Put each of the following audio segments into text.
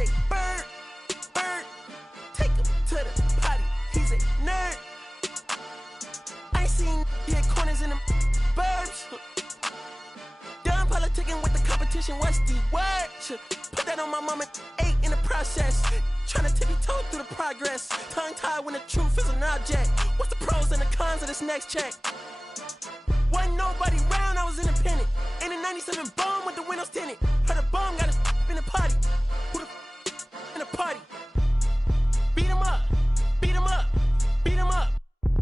say, bird, bird, take him to the potty. He's a nerd. I ain't seen hit corners in them burbs. Done politicking with the competition, what's the word? Put that on my mama, 8 in the process. Tryna tippy-toe through the progress. Tongue-tied when the truth is an object. What's the pros and the cons of this next check? Wasn't nobody round, I was independent. In a 97 bomb with the windows tinted. Heard a bomb got a in the party. Who the in the party? Beat him up, beat him up, beat him up,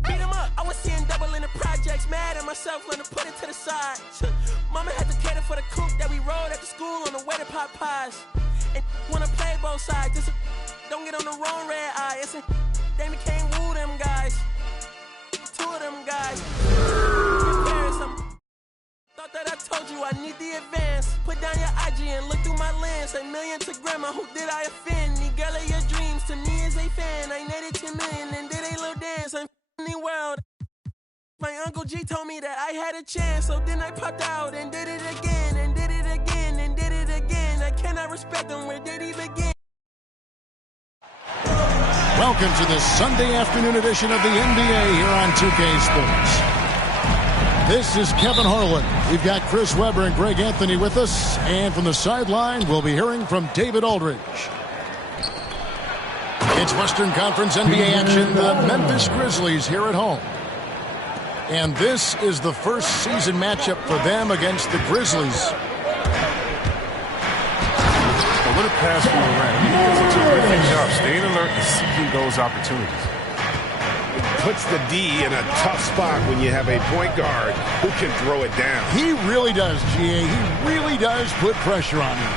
beat him up. I was seeing double in the projects, mad at myself, learned to put it to the side. Mama had to cater for the coupe that we rode at the school on the way to pot pies. And wanna play both sides. This don't get on the wrong red eye. It's a they became woo them guys. 2 of them guys. Thought that I told you I need the advance. Put down your IG and look through my lens. A million to grandma, who did I offend? The girl of your dreams to me is a fan. I netted 10 million and did a little dance. I'm in the world. My Uncle G told me that I had a chance. So then I popped out and did it again. And did it again and did it again. I cannot respect him, where did he begin? Welcome to the Sunday afternoon edition of the NBA here on 2K Sports. This is Kevin Harlan. We've got Chris Webber and Greg Anthony with us. And from the sideline, we'll be hearing from David Aldridge. It's Western Conference NBA action. The Memphis Grizzlies here at home. And this is the first season matchup for them against the Grizzlies. What a pass from Durant. He does a terrific job staying alert and seeking those opportunities. Puts the D in a tough spot when you have a point guard who can throw it down. He really does, GA. He really does put pressure on him.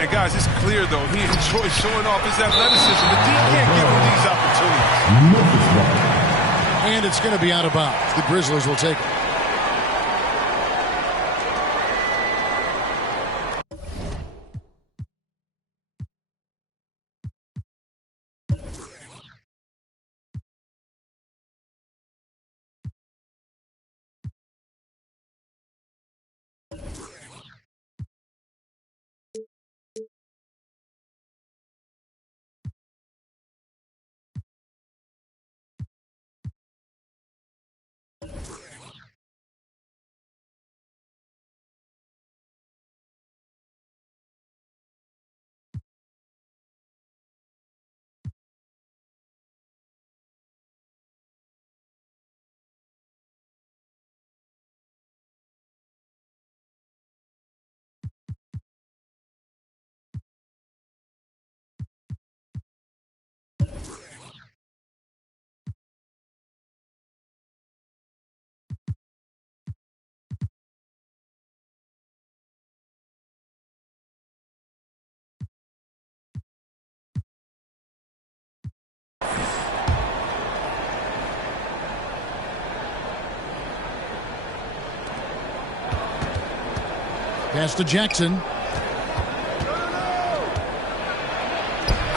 And guys, it's clear though, he enjoys showing off his athleticism. The D can't give him these opportunities. And it's going to be out of bounds. The Grizzlies will take it. Pass to Jackson.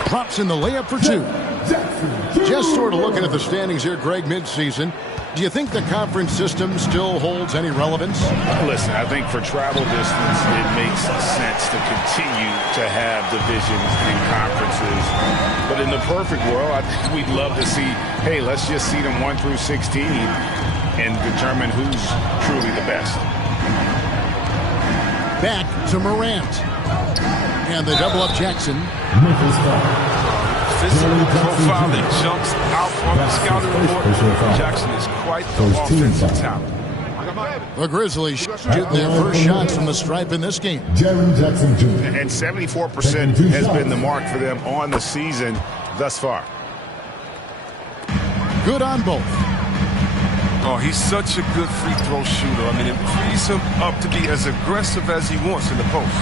Drops in the layup for 2. Just sort of looking at the standings here, Greg, midseason. Do you think the conference system still holds any relevance? Listen, I think for travel distance, it makes sense to continue to have divisions and conferences. But in the perfect world, I think we'd love to see, hey, let's just see them 1 through 16 and determine who's truly the best. Back to Morant. And they double up Jackson. Physical profile that jumps out on the scouting report. Jackson is quite the offensive talent. The Grizzlies shoot their first shots from the stripe in this game. Jaren Jackson Jr. And 74% has been the mark for them on the season thus far. Good on both. Oh, he's such a good free throw shooter. I mean, it frees him up to be as aggressive as he wants in the post.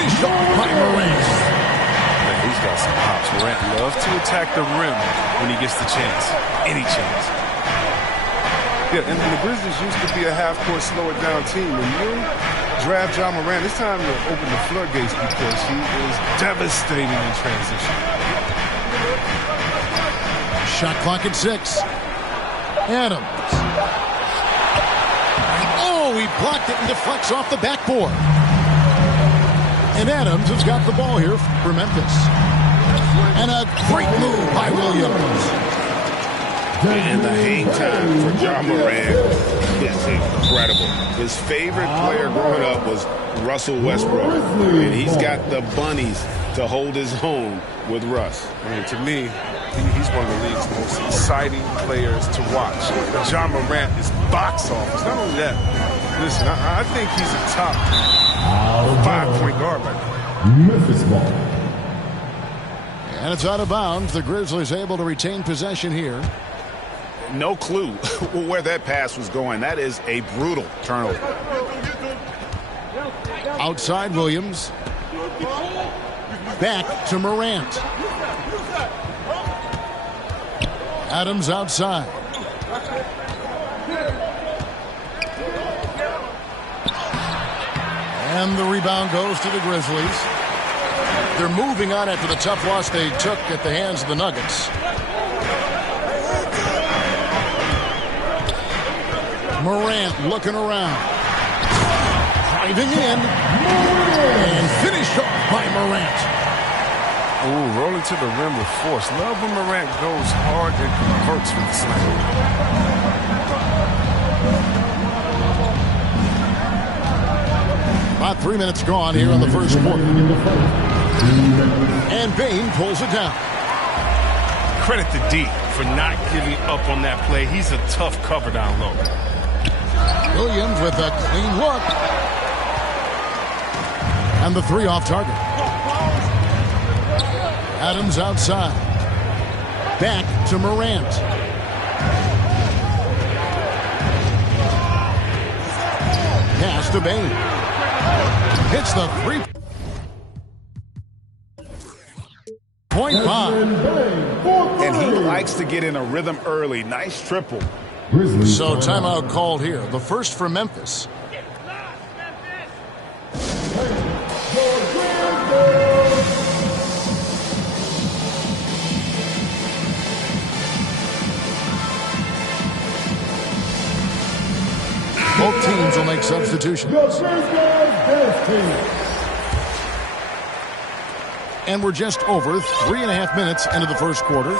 finished off by Morant. Man, he's got some pops. Morant loves to attack the rim when he gets the chance. Any chance. Yeah, and the Grizzlies used to be a half-court slow-it-down team. When you draft Ja Morant, it's time to open the floodgates because he is devastating in transition. Shot clock at 6. Adams. Oh, he blocked it and deflects off the backboard. And Adams has got the ball here for Memphis. And a great move by Williams. And the hang time for Ja Morant is incredible. His favorite player growing up was Russell Westbrook. And he's got the bunnies to hold his own with Russ. I mean, to me, he's one of the league's most exciting players to watch. Ja Morant is box office. Not only that, listen, I think he's a top 5-point guard right now. Memphis ball. And it's out of bounds. The Grizzlies able to retain possession here. No clue where that pass was going. That is a brutal turnover. Outside Williams. Back to Morant. Adams outside. And the rebound goes to the Grizzlies. They're moving on after the tough loss they took at the hands of the Nuggets. Morant looking around. Driving in. And finished off by Morant. Ooh, rolling to the rim with force. Love when Morant goes hard and converts with the slam. About 3 minutes gone here in the first quarter. And Bane pulls it down. Credit to D for not giving up on that play. He's a tough cover down low. Williams with a clean look. And the 3 off target. Adams outside. Back to Morant. Pass to Bane. Hits the 3-point bomb. And he likes to get in a rhythm early. Nice triple. So timeout called here. The first for Memphis. Both teams will make substitutions. And we're just over 3.5 minutes into the first quarter.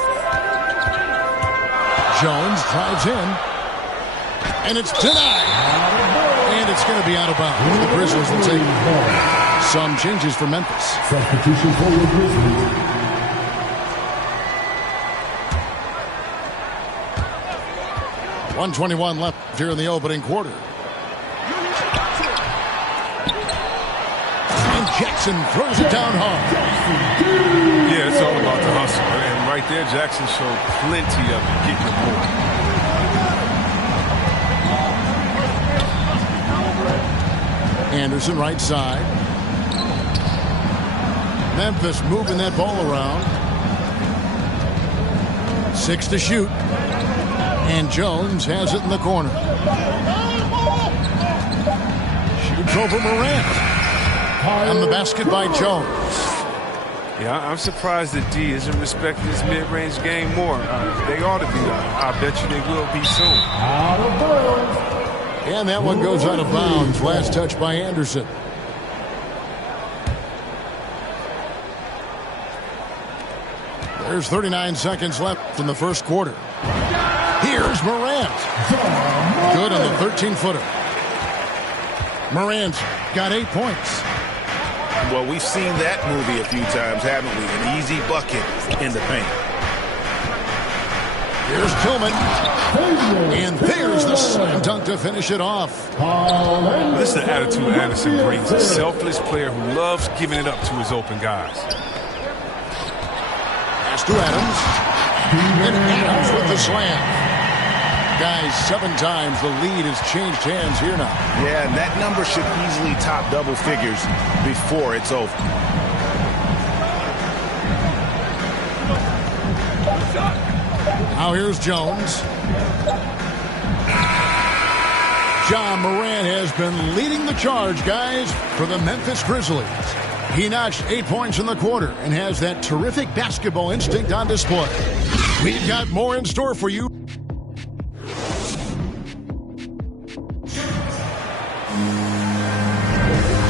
Jones drives in. And it's denied. And it's going to be out of bounds. The Grizzlies will take some changes for Memphis. Substitution for the Grizzlies. 1:21 left here in the opening quarter. And Jackson throws it down hard. Yeah, it's all about the hustle. And right there, Jackson showed plenty of it, getting the ball. Anderson right side. Memphis moving that ball around. 6 to shoot. And Jones has it in the corner. Shoots over Morant. And the basket by Jones. Yeah, I'm surprised that D isn't respecting his mid-range game more. They ought to be. I bet you they will be soon. And that one goes out of bounds. Last touch by Anderson. There's 39 seconds left in the first quarter. Here's Morant. Good on the 13-footer. Morant's got 8 points. Well, we've seen that movie a few times, haven't we? An easy bucket in the paint. Here's Tillman. And there's the slam dunk to finish it off. This is the attitude Anderson brings. A selfless player who loves giving it up to his open guys. Pass to Adams. And Adams with the slam. guys, 7 times the lead has changed hands here now. Yeah, and that number should easily top double figures before it's over. Now here's Jones. Ja Morant has been leading the charge, guys, for the Memphis Grizzlies. He notched 8 points in the quarter and has that terrific basketball instinct on display. We've got more in store for you.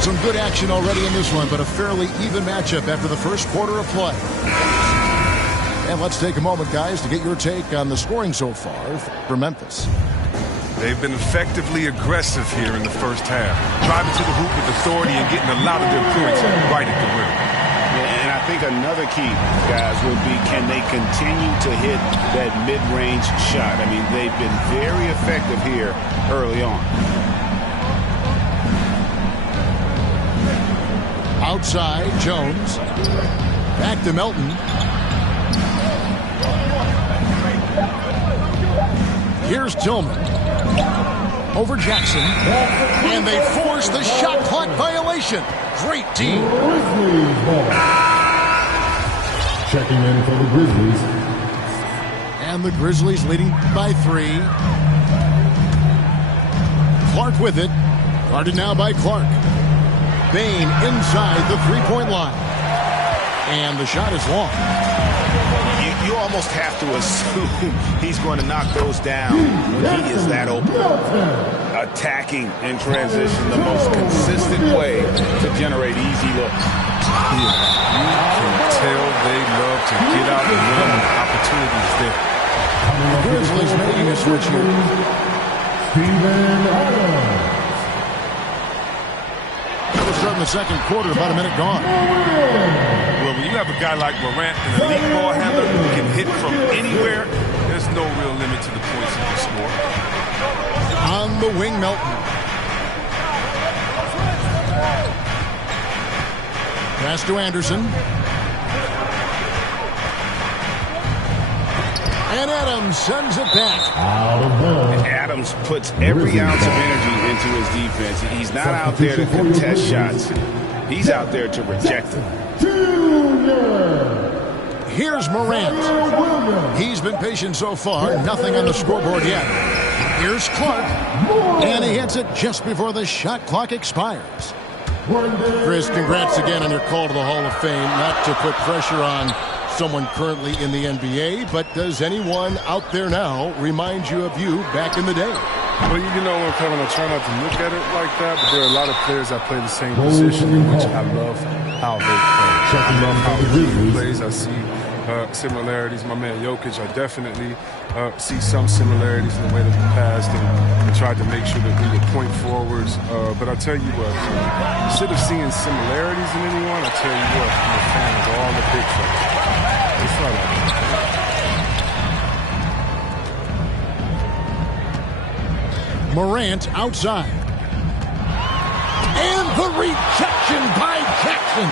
Some good action already in this one, but a fairly even matchup after the first quarter of play. And let's take a moment, guys, to get your take on the scoring so far for Memphis. They've been effectively aggressive here in the first half, driving to the hoop with authority and getting a lot of their points right at the rim. Yeah, and I think another key, guys, will be can they continue to hit that mid-range shot? I mean, they've been very effective here early on. Outside, Jones. Back to Melton. Here's Tillman. Over Jackson. And they force the shot clock violation. Great team. Grizzlies ball. Checking in for the Grizzlies. And the Grizzlies leading by 3. Clark with it. Guarded now by Clark. Bane inside the three-point line. And the shot is long. You almost have to assume he's going to knock those down when he is that open. Attacking in transition, the most consistent way to generate easy looks. Yeah, you can tell they love to get out and run when opportunities there. The Grizzlies making a switch here. Steven Adams. We're starting the second quarter, about a minute gone. Well, when you have a guy like Morant, an elite ball handler who can hit from anywhere, there's no real limit to the points he can score. On the wing, Melton. Pass to Anderson. And Adams sends it back. Out of bounds. Adams puts every ounce of energy into his defense. He's not out there to contest shots. He's out there to reject them. Junior. Here's Morant. He's been patient so far. Nothing on the scoreboard yet. Here's Clark. And he hits it just before the shot clock expires. Chris, congrats again on your call to the Hall of Fame. Not to put pressure on someone currently in the NBA, but does anyone out there now remind you of you back in the day? Well, you know, Kevin, I try not to look at it like that, but there are a lot of players that play the same position, in which I love how they play. I love how he plays. I see similarities. My man Jokic, I definitely see some similarities in the way that we passed and tried to make sure that we were point forwards. But I tell you what, instead of seeing similarities in anyone, I tell you what, I'm a fan of all the big folks. It's not like Morant outside. And the rejection by Jackson.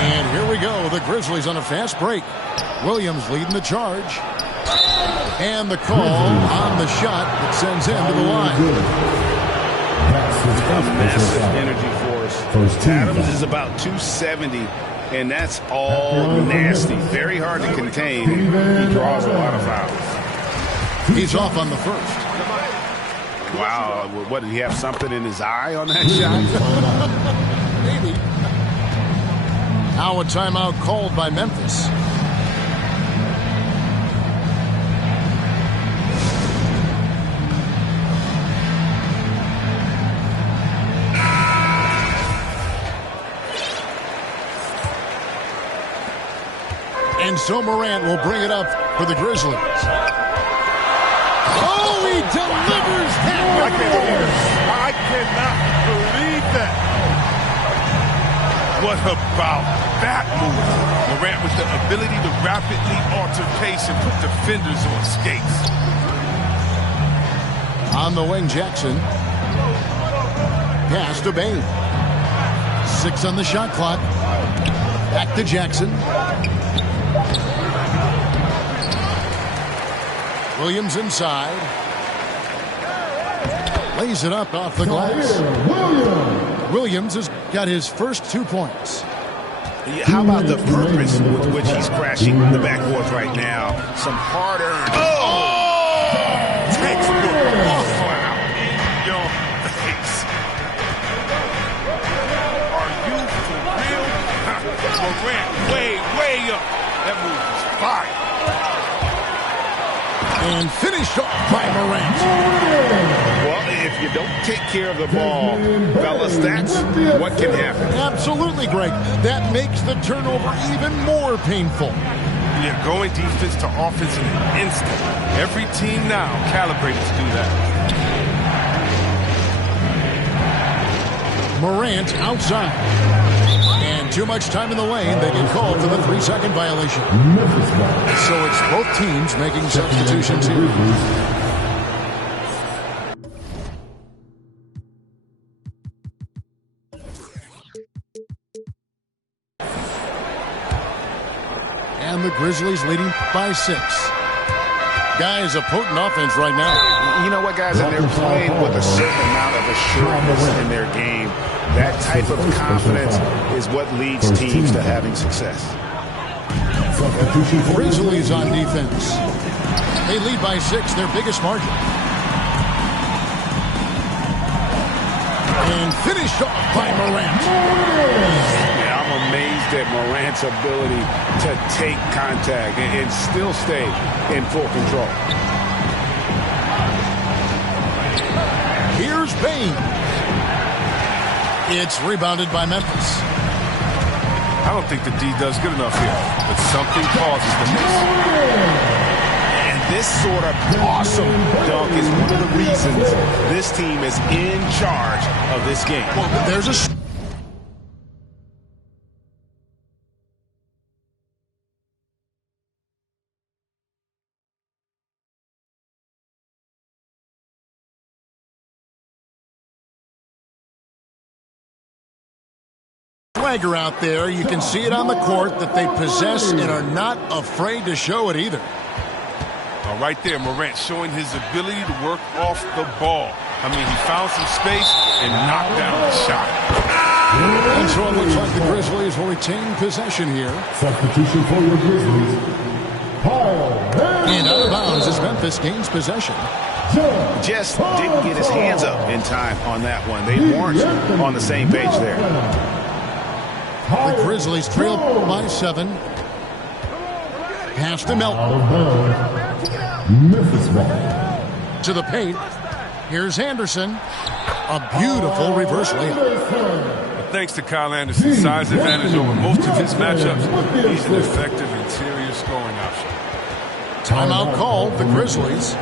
And here we go. The Grizzlies on a fast break. Williams leading the charge. And the call on the shot that sends him to the line. Massive energy force. Adams is about 270, and that's all nasty. Very hard to contain. He draws a lot of fouls. He's off on the first. Wow, what, did he have something in his eye on that shot? Maybe. Now a timeout called by Memphis. And so Morant will bring it up for the Grizzlies. Oh, he delivers that. I cannot believe that. What about that move? Morant with the ability to rapidly alter pace and put defenders on skates. On the wing, Jackson. Pass to Bane. 6 on the shot clock. Back to Jackson. Williams inside. Lays it up off the glass. Williams has got his first 2 points. How about the purpose with which he's crashing the backboards right now? Some hard-earned. Textbook off-foul in your face. Are you for real? Morant, way up. That move is fire. And finished off by Morant. Well, if you don't take care of the ball, fellas, that's what can happen. Absolutely, Greg. That makes the turnover even more painful. Yeah, going defense to offense in an instant. Every team now calibrated to do that. Morant outside. And too much time in the lane. They get called for the 3-second violation. So it's both teams making substitutions here. And the Grizzlies leading by 6. Guys, a potent offense right now. You know what, guys? And they're playing with a certain amount of assurance in their game. That type of confidence is what leads teams to having success. Grizzlies on defense. They lead by 6, their biggest margin. And finished off by Morant. Yeah, I'm amazed at Morant's ability to take contact and still stay in full control. Here's Bane. It's rebounded by Memphis. I don't think the D does good enough here, but something causes the miss. And this sort of awesome dunk is one of the reasons this team is in charge of this game. Well, there's a... swagger out there. You can see it on the court that they possess and are not afraid to show it either. Right there, Morant showing his ability to work off the ball. I mean, he found some space and knocked down the shot. And so it looks like the Grizzlies will retain possession here. Substitution for your Grizzlies. And out of bounds as Memphis gains possession. Just didn't get his hands up in time on that one. They weren't on the same page there. The Grizzlies trail by 7. Pass to Melton. Memphis ball. To the paint. Here's Anderson. A beautiful reverse layup. But thanks to Kyle Anderson's size advantage over most of his matchups, he's an effective interior scoring option. Timeout called, the Grizzlies.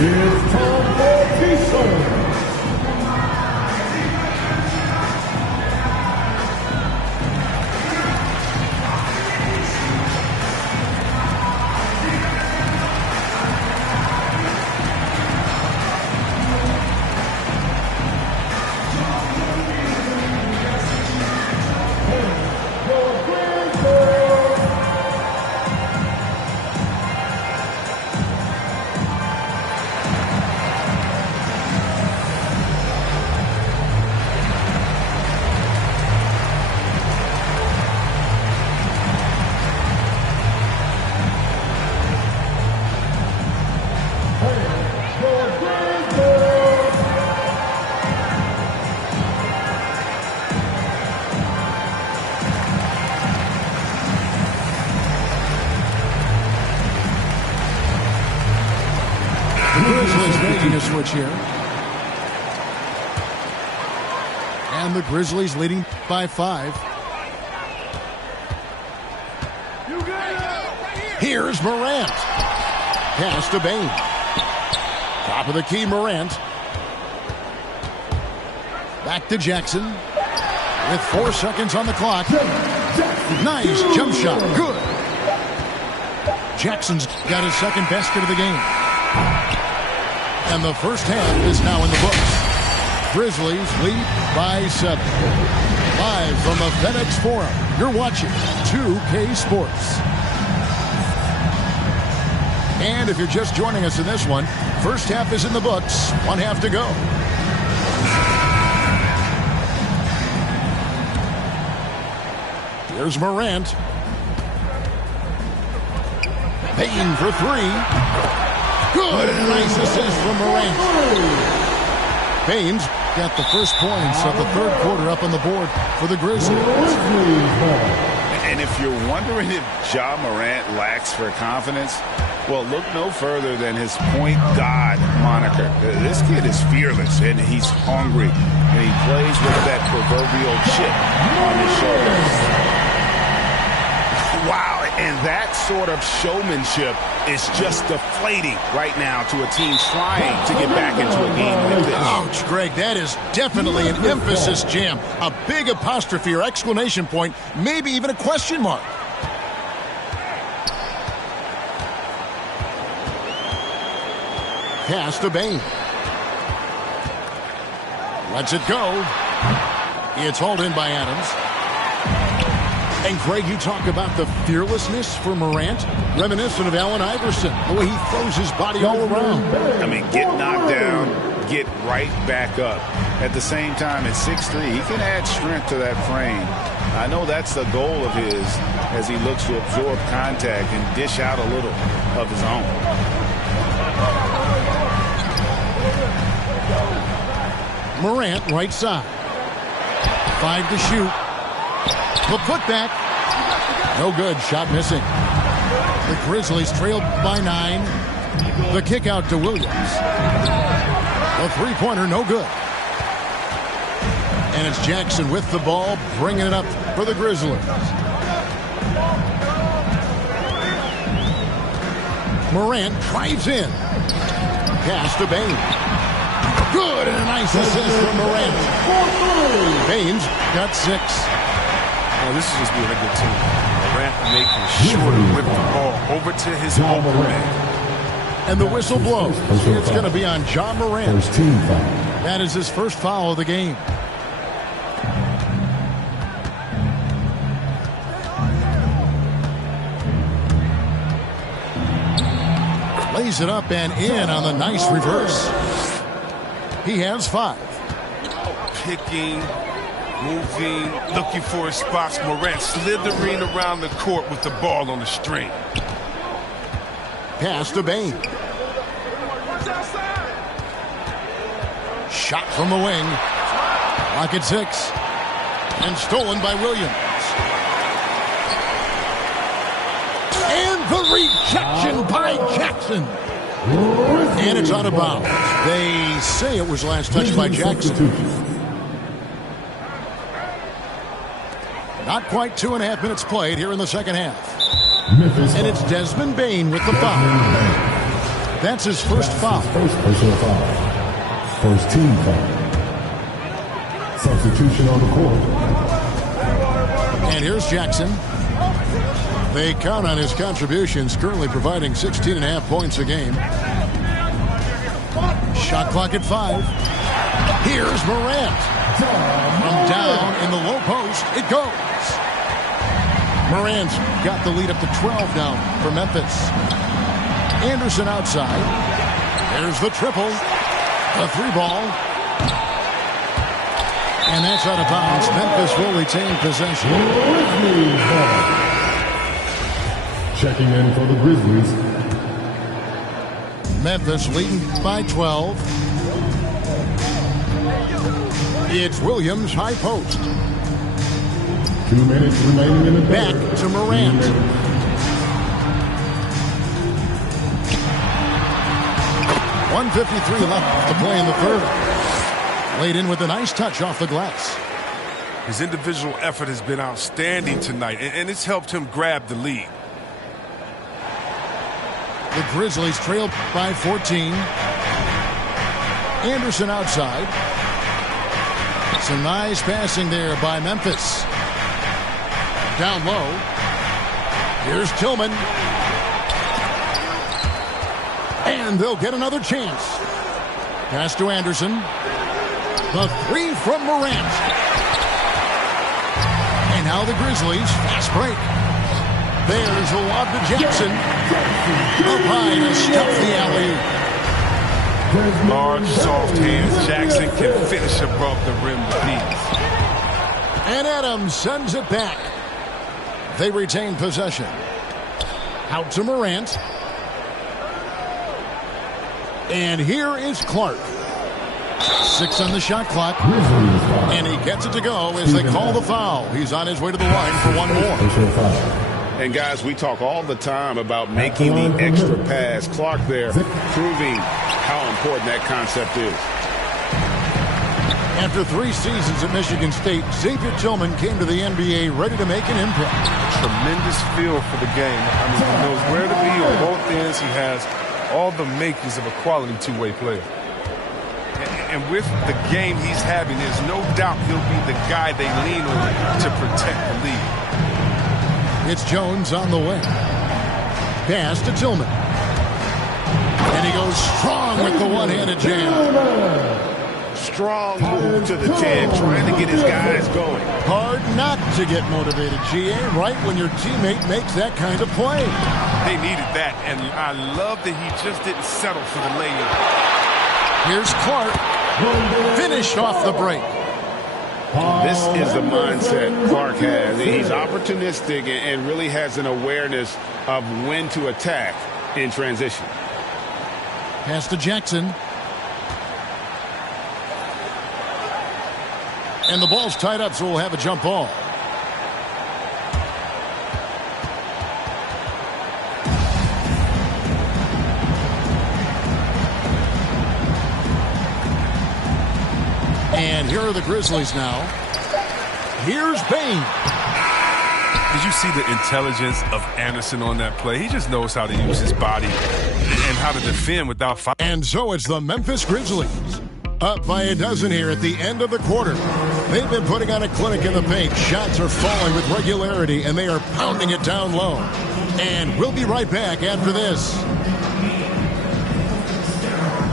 It's time for Keystone. Switch here. And the Grizzlies leading by 5. Here's Morant. Pass to Bane. Top of the key, Morant. Back to Jackson. With 4 seconds on the clock. Nice jump shot. Good. Jackson's got his second basket of the game. And the first half is now in the books. Grizzlies lead by 7. Live from the FedEx Forum, you're watching 2K Sports. And if you're just joining us in this one, first half is in the books. 1 half to go. Here's Morant. Payne for three. Good. Nice assist from Morant. Payne's got the first points of the third quarter up on the board for the Grizzlies. And if you're wondering if Ja Morant lacks for confidence, well, look no further than his point god moniker. This kid is fearless, and he's hungry, and he plays with that proverbial chip on his shoulder. Wow, and that sort of showmanship is just deflating right now to a team trying to get back into a game like this. Ouch, Greg, that is definitely an emphasis jam. A big apostrophe or exclamation point, maybe even a question mark. Pass to Bane. Lets it go. It's hauled in by Adams. And Greg, you talk about the fearlessness for Morant, reminiscent of Allen Iverson, the way he throws his body all around. I mean, get knocked down, get right back up. At the same time, at 6'3", he can add strength to that frame. I know that's the goal of his as he looks to absorb contact and dish out a little of his own. Morant, right side. 5 to shoot. The putback. No good. Shot missing. The Grizzlies trailed by 9. The kick out to Williams. The three-pointer, no good. And it's Jackson with the ball, bringing it up for the Grizzlies. Morant drives in. Pass to Bane. Good, and a nice assist from Morant. Bane's got 6. Oh, this is just being a good team. Morant making sure to whip the ball over to his open man. And the whistle blows. It's going to be on Ja Morant. First team foul. That is his first foul of the game. Lays it up and in on the nice reverse. He has 5. Picking, moving, looking for his spots. Morant slithering around the court with the ball on the string. Pass to Bane. Shot from the wing. Clock at 6. And stolen by Williams. And the rejection by Jackson. And it's out of bounds. They say it was last touched by Jackson. Not quite 2.5 minutes played here in the second half. And it's Desmond Bane with the foul. That's his first foul. First personal foul. First team foul. Substitution on the court. And here's Jackson. They count on his contributions, currently providing 16.5 points a game. Shot clock at 5. Here's Morant. From down in the low post, it goes. Morant's got the lead up to 12 now for Memphis. Anderson outside. There's the triple. The 3-ball. And that's out of bounds. Memphis will retain possession. Checking in for the Grizzlies. Memphis leading by 12. It's Williams, high post. 2 minutes remaining in the Back to Morant. .153 left to play in the third. Laid in with a nice touch off the glass. His individual effort has been outstanding tonight, and it's helped him grab the lead. The Grizzlies trailed by 14. Anderson outside. Some nice passing there by Memphis. Down low. Here's Tillman. And they'll get another chance. Pass to Anderson. The 3 from Morant. And now the Grizzlies fast break. There's a lob to Jackson. Up high to stuff the alley. Large, soft hands. Jackson can finish above the rim with ease. And Adams sends it back. They retain possession. Out to Morant. And here is Clark. 6 on the shot clock. And he gets it to go as they call the foul. He's on his way to the line for one more. And guys, we talk all the time about making the extra pass. Clark there proving how important that concept is. After 3 seasons at Michigan State, Xavier Tillman came to the NBA ready to make an impact. Tremendous feel for the game. I mean, he knows where to be on both ends. He has all the makings of a quality two-way player. And with the game he's having, there's no doubt he'll be the guy they lean on to protect the lead. It's Jones on the way. Pass to Tillman. And he goes strong with the one-handed jam. Strong move to the 10, trying to get his guys going. Hard not to get motivated, GA, right when your teammate makes that kind of play. They needed that, and I love that he just didn't settle for the layup. Here's Clark. Finished off the break. This is the mindset Clark has. He's opportunistic and really has an awareness of when to attack in transition. Pass to Jackson. And the ball's tied up, so we'll have a jump ball. And here are the Grizzlies now. Here's Bane. Did you see the intelligence of Anderson on that play? He just knows how to use his body and how to defend without fighting. And so it's the Memphis Grizzlies. Up by a dozen here at the end of the quarter. They've been putting on a clinic in the paint. Shots are falling with regularity, and they are pounding it down low. And we'll be right back after this.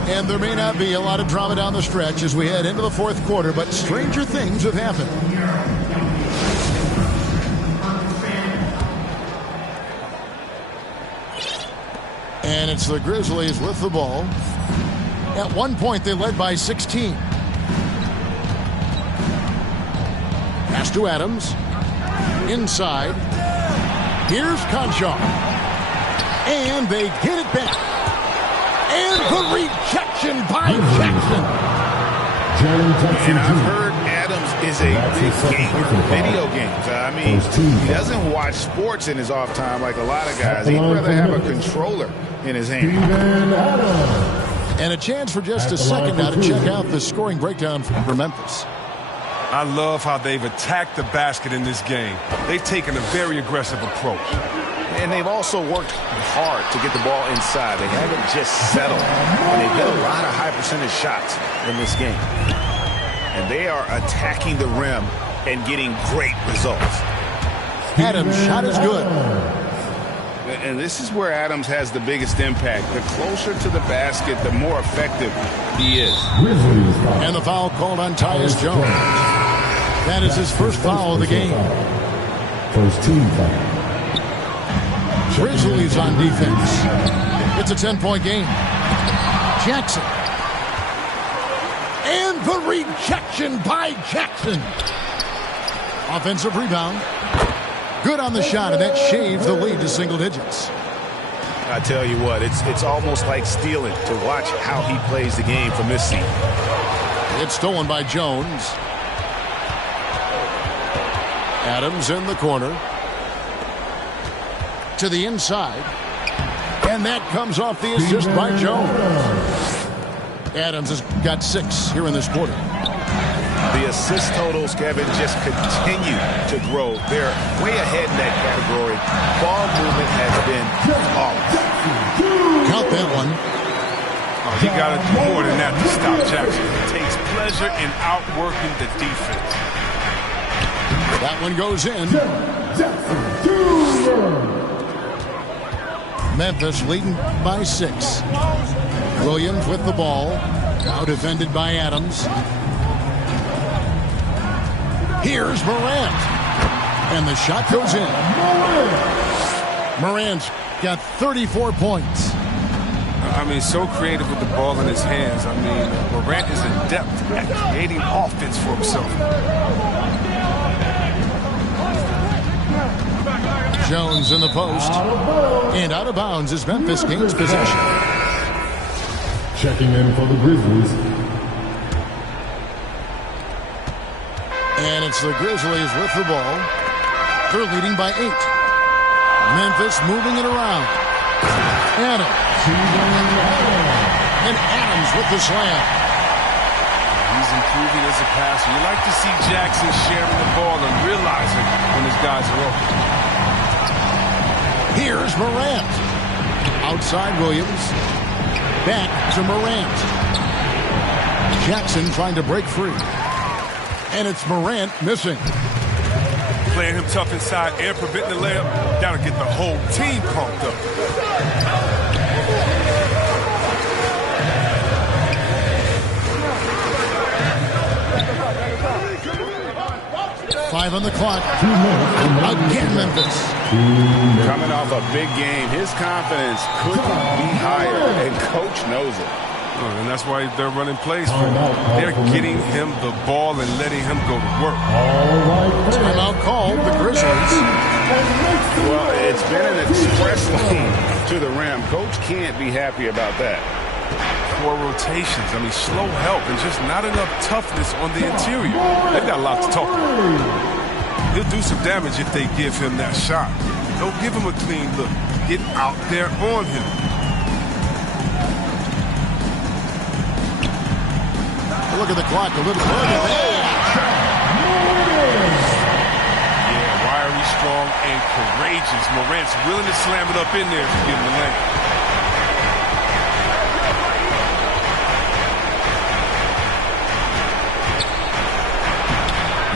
And there may not be a lot of drama down the stretch as we head into the fourth quarter, but stranger things have happened. And it's the Grizzlies with the ball. At one point, they led by 16. Pass to Adams. Inside. Here's Conchar. And they get it back. And the rejection by Jackson. And I've heard Adams is a big gamer for video games. I mean, he doesn't watch sports in his off time like a lot of guys. He'd rather have a controller in his hand. And a chance for just a second now to check out the scoring breakdown for Memphis. I love how they've attacked the basket in this game. They've taken a very aggressive approach. And they've also worked hard to get the ball inside. They haven't just settled. And they've hit a lot of high percentage shots in this game. And they are attacking the rim and getting great results. Adams' shot is good. And this is where Adams has the biggest impact. The closer to the basket, the more effective he is. And the foul called on Tyus Jones. That is his first foul of the game. First team foul. Grizzlies on defense. It's a 10-point game. Jackson. And the rejection by Jackson. Offensive rebound. Good on the shot, and that shaves the lead to single digits. I tell you what, it's almost like stealing to watch how he plays the game from this seat. It's stolen by Jones. Adams in the corner. To the inside. And that comes off the assist by Jones. Adams has got 6 here in this quarter. The assist totals, Kevin, just continue to grow. They're way ahead in that category. Ball movement has been flawless. Count that one. Oh, he got to do more than that to stop Jackson. He takes pleasure in outworking the defense. That one goes in. Memphis leading by 6. Williams with the ball. Now defended by Adams. Here's Morant. And the shot goes in. Morant's got 34 points. I mean, so creative with the ball in his hands. I mean, Morant is adept at creating offense for himself. Jones in the post. And out of bounds as Memphis gains possession. Checking in for the Grizzlies. And it's the Grizzlies with the ball. They're leading by 8. Memphis moving it around. Adams. And Adams with the slam. He's improving as a passer. You like to see Jackson sharing the ball and realizing when his guys are open. Here's Morant. Outside Williams. Back to Morant. Jackson trying to break free. And it's Morant missing. Playing him tough inside and preventing the layup. That'll get the whole team pumped up. 5 on the clock. Again, Memphis. Coming off a big game, his confidence couldn't be higher, and coach knows it. And that's why they're running plays for him. They're getting him the ball and letting him go to work. Timeout called, the Grizzlies. Well, it's been an express lane to the rim. Coach can't be happy about that. 4 rotations. I mean, slow help and just not enough toughness on the interior. They've got a lot to talk about. He'll do some damage if they give him that shot. Don't give him a clean look. Get out there on him. Look at the clock a little further. Yeah, wiry, strong, and courageous. Morant's willing to slam it up in there if you give him the lane.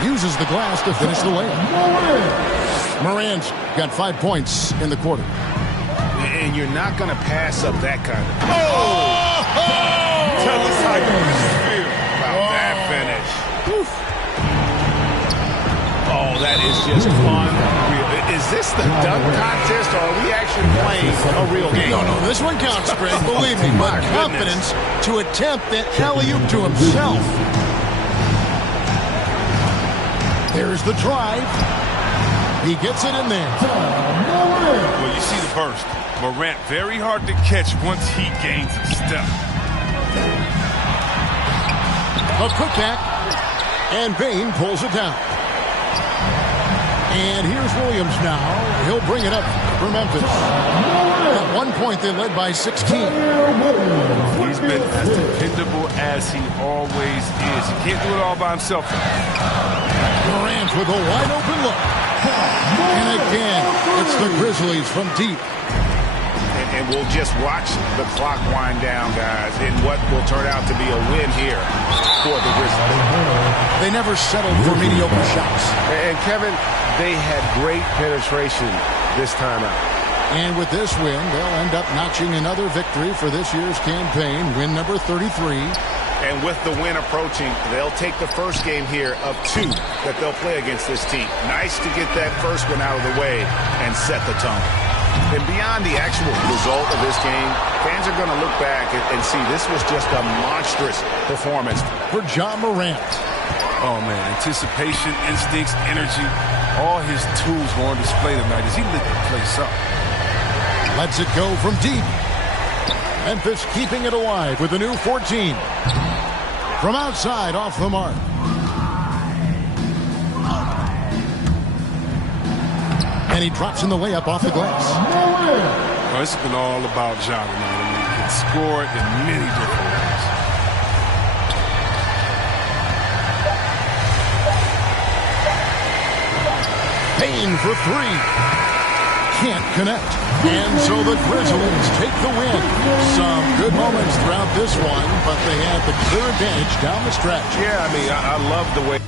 Uses the glass to finish the layup. Morant's got 5 points in the quarter. And you're not going to pass up that kind of... Tell us how you feel about that finish. Oh, that is just unreal. Is this the dunk contest, or are we actually playing a real game? No, this one counts, Greg, believe me. But confidence to attempt that alley-oop to himself. There's the drive. He gets it in there. Well, you see the burst. Morant very hard to catch once he gains a step. A putback, and Bane pulls it down. And here's Williams now. He'll bring it up for Memphis. At one point, they led by 16. He's been as dependable as he always is. He can't do it all by himself. Morant with a wide-open look. And again, it's the Grizzlies from deep. And we'll just watch the clock wind down, guys, in what will turn out to be a win here for the Grizzlies. They never settled for mediocre shots. And Kevin, they had great penetration this time out. And with this win, they'll end up notching another victory for this year's campaign, win number 33. And with the win approaching, they'll take the first game here of 2 that they'll play against this team. Nice to get that first one out of the way and set the tone. And beyond the actual result of this game, fans are going to look back and see this was just a monstrous performance for Ja Morant. Oh, man, anticipation, instincts, energy, all his tools were on display tonight as he lit the place up. Lets it go from deep. Memphis keeping it alive with a new 14. From outside, off the mark. And he drops in the layup off the glass. Well, it's been all about Ja tonight. I mean, he can score in many different ways. Payne for 3. Can't connect. And so the Grizzlies take the win. Some good moments throughout this one, but they had the clear advantage down the stretch. Yeah, I mean, I love the way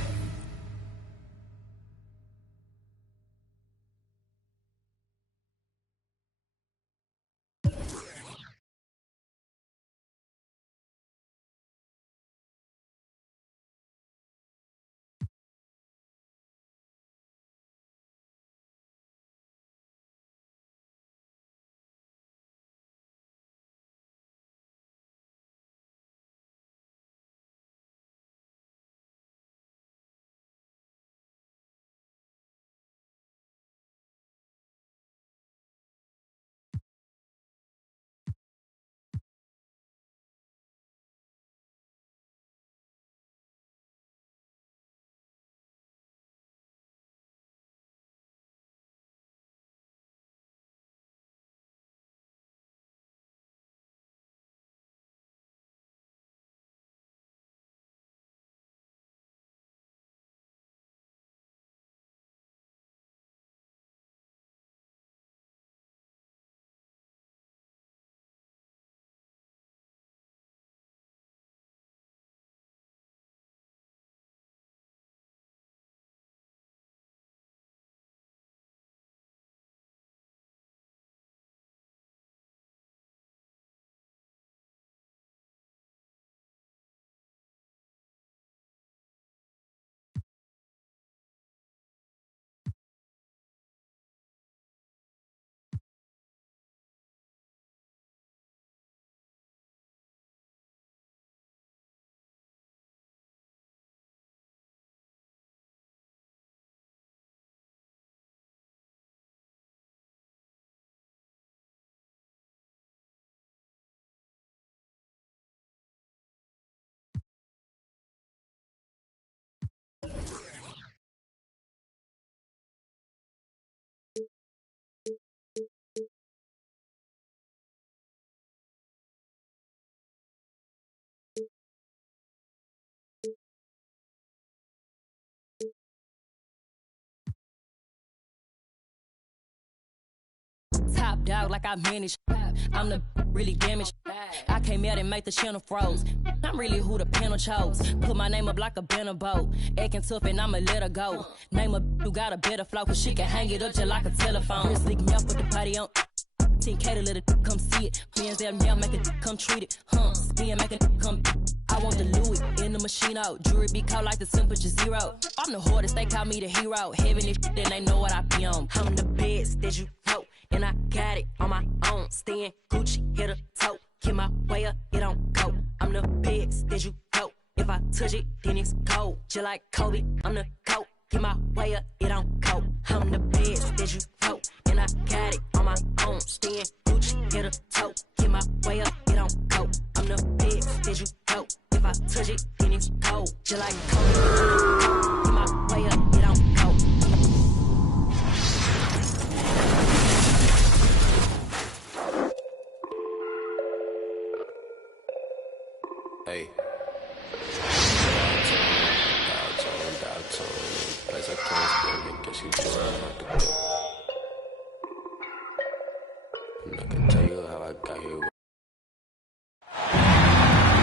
Top dog like I manage. I'm the really damaged. I came out and make the channel froze. I'm really who the panel chose. Put my name up like a banner boat. Acting tough and I'ma let her go. Name a who got a better flow, cause she can hang it up just like a telephone. Just lick me up with the party on. 10K to let it come see it. Friends that now make it come treat it. Spin make it come. I want the Louis in the machine out. Jewelry be caught like the temperature zero. I'm the hardest, they call me the hero. Heaven is shit, then they know what I be on. I'm the best that you know, and I got it on my own. Staying Gucci, hit a toe. Keep my way up, it don't go. I'm the best that you know. If I touch it, then it's cold. Just like Kobe, I'm the coat. Keep my way up, it don't go. I'm the best that you know, and I got it on my own. Staying Gucci, hit a toe. Keep my way up, it don't go. I'm the best that you know. If I touch it, then it's cold. Just like Kobe, keep my way up, it don't go. Hey.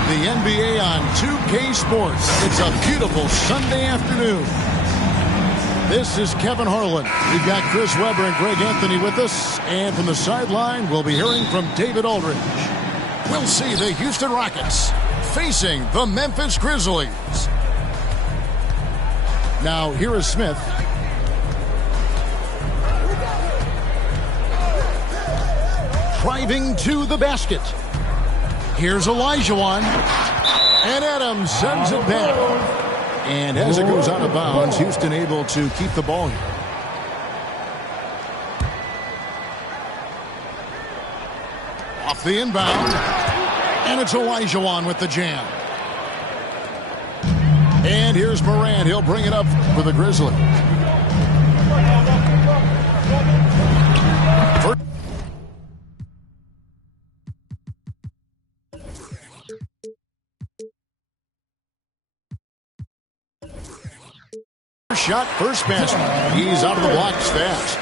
The NBA on 2K Sports. It's a beautiful Sunday afternoon. This is Kevin Harlan. We've got Chris Webber and Greg Anthony with us. And from the sideline, we'll be hearing from David Aldridge. We'll see the Houston Rockets facing the Memphis Grizzlies. Now, here is Smith. Driving to the basket. Here's Olajuwon. And Adams sends it back. And as it goes out of bounds, Houston able to keep the ball here. Off the inbound. And it's Olajuwon with the jam. And here's Morant. He'll bring it up for the Grizzlies. Shot, first basket. He's out of the blocks fast.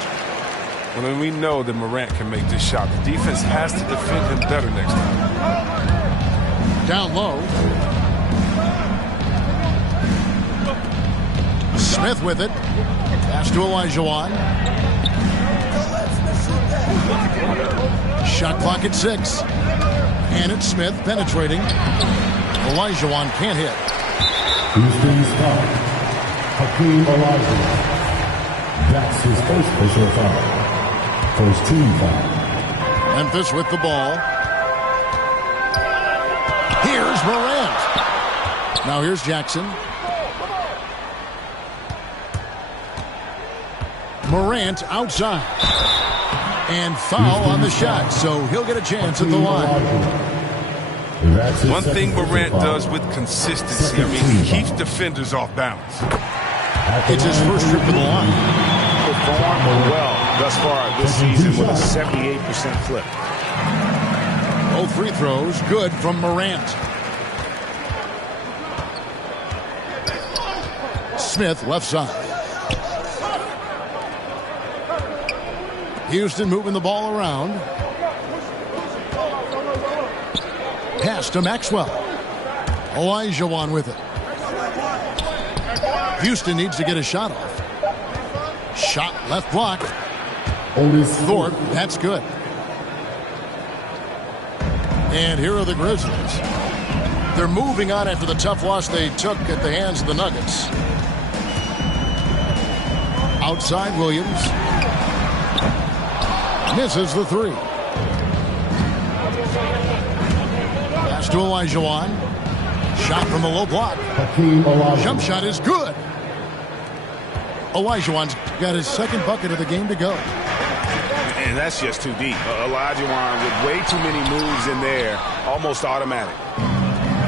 Well, then we know that Morant can make this shot. The defense has to defend him better next time. Down low. Smith with it. Pass to Olajuwon. Shot clock at 6. And it's Smith penetrating. Olajuwon can't hit. Houston's foul. Hakeem Olajuwon. That's his first personal foul. First team foul. Memphis with the ball. Here's Morant. Now here's Jackson. Morant outside. And foul on the shot, so he'll get a chance at the line. One thing Morant does with consistency, he keeps defenders off balance. It's his first trip to the line. Performed well thus far this season with a 78% clip. Both free throws good from Morant. Smith left side. Houston moving the ball around. Pass to Maxwell. Olajuwon with it. Houston needs to get a shot off. Shot left block. Thorpe, that's good. And here are the Grizzlies. They're moving on after the tough loss they took at the hands of the Nuggets. Outside Williams. Misses the three. Pass to Olajuwon. Shot from the low block. Jump shot is good. Olajuwon's got his second bucket of the game to go. And that's just too deep. Olajuwon with way too many moves in there, almost automatic.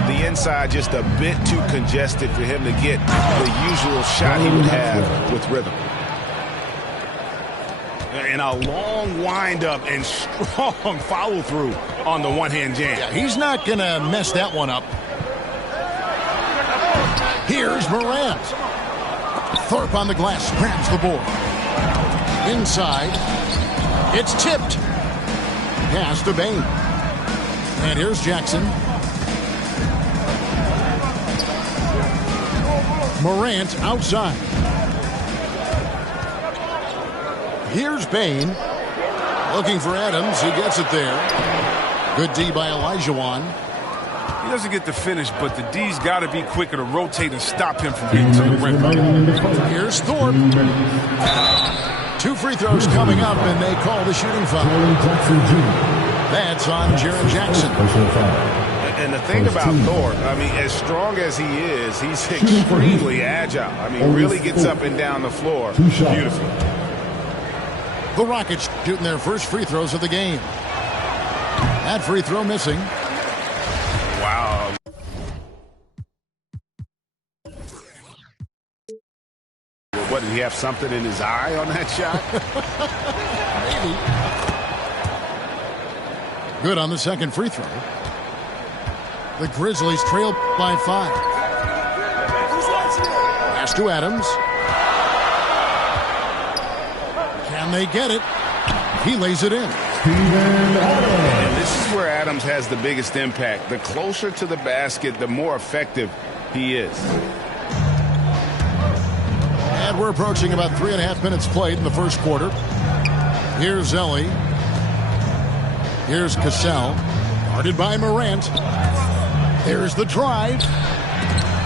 The inside just a bit too congested for him to get the usual shot he would have with rhythm. And a long wind-up and strong follow-through on the one-hand jam. Yeah, he's not going to mess that one up. Here's Morant. Thorpe on the glass, grabs the board. Inside. It's tipped. Pass to Bane. And here's Jackson. Morant outside. Here's Bane. Looking for Adams. He gets it there. Good D by Olajuwon. He doesn't get the finish, but the D's got to be quicker to rotate and stop him from getting to the rim. Here's Thorpe. 2 free throws coming up, and they call the shooting foul. That's on Jaren Jackson. And the thing about Thorpe, I mean, as strong as he is, he's extremely agile. I mean, really gets up and down the floor. Beautiful. The Rockets shooting their first free throws of the game. That free throw missing. Wow. What, did he have something in his eye on that shot? Maybe. Good on the second free throw. The Grizzlies trail by 5. Pass to Adams. Can they get it? He lays it in. And this is where Adams has the biggest impact. The closer to the basket, the more effective he is. And we're approaching about 3.5 minutes played in the first quarter. Here's Zelli. Here's Cassell. Guarded by Morant. There's the drive.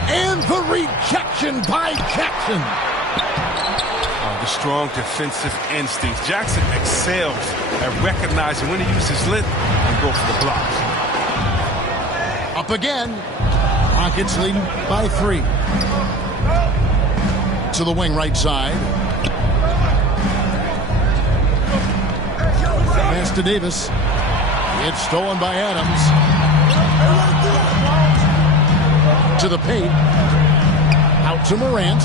And the rejection by Jackson. The strong defensive instincts. Jackson excels at recognizing when to use his length and go for the blocks. Up again. Rockets leading by 3. To the wing right side. Pass to Davis. It's stolen by Adams. To the paint. Out to Morant.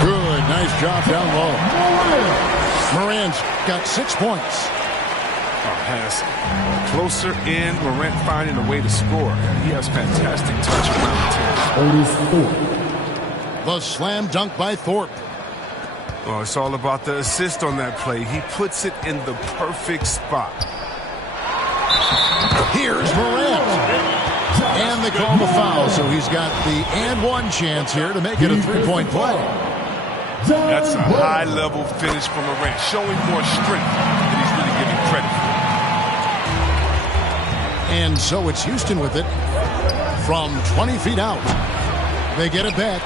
Good. Nice job down low. Morant's got 6 points. Pass closer in. Morant finding a way to score. He has fantastic touch around the team. The slam dunk by Thorpe. Well, it's all about the assist on that play. He puts it in the perfect spot. Here's Morant. And they call the foul, so he's got the and one chance here to make it a 3-point play. That's a high-level finish from Morant, showing more strength than he's really giving credit for. And so it's Houston with it from 20 feet out. They get it back.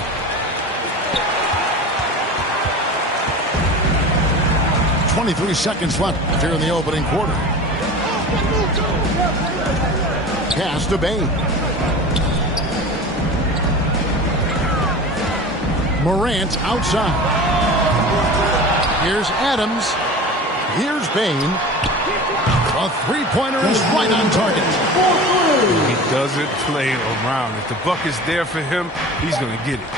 .23 seconds left here in the opening quarter. Pass to Bane. Morant outside. Here's Adams. Here's Bane. A three-pointer is right on target. He doesn't play around. If the buck is there for him, he's going to get it.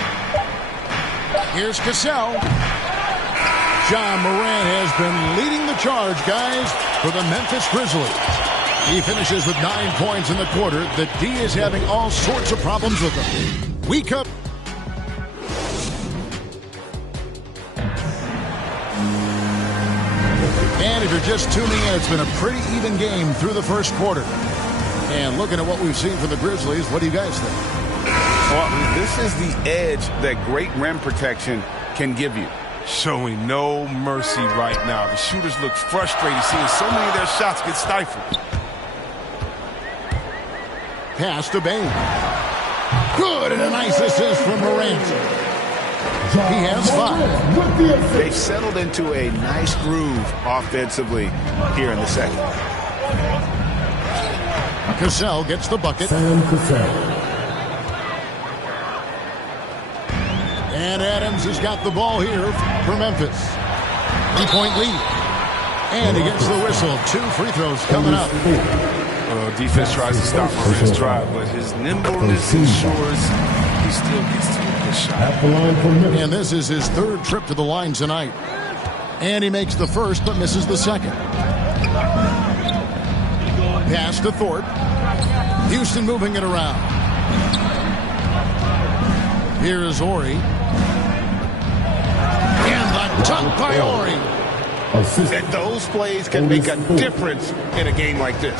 Here's Cassell. John Morant has been leading the charge, guys, for the Memphis Grizzlies. He finishes with 9 points in the quarter. The D is having all sorts of problems with him. We come. And if you're just tuning in, it's been a pretty even game through the first quarter. And looking at what we've seen from the Grizzlies, what do you guys think? Well, this is the edge that great rim protection can give you. Showing no mercy right now. The shooters look frustrated seeing so many of their shots get stifled. Pass to Bane. Good, and a nice assist from Morant. He has 5. They've settled into a nice groove offensively here in the second. Cassell gets the bucket. And Adams has got the ball here for Memphis. 3-point lead. And he gets the whistle. 2 free throws coming up. Defense tries to stop Morant's drive, but his nimbleness ensures he still gets to a good shot. And this is his 3rd trip to the line tonight. And he makes the first, but misses the second. Pass to Thorpe. Houston moving it around. Here is Horry. And the Tucked by Ori. And those plays can make a difference in a game like this.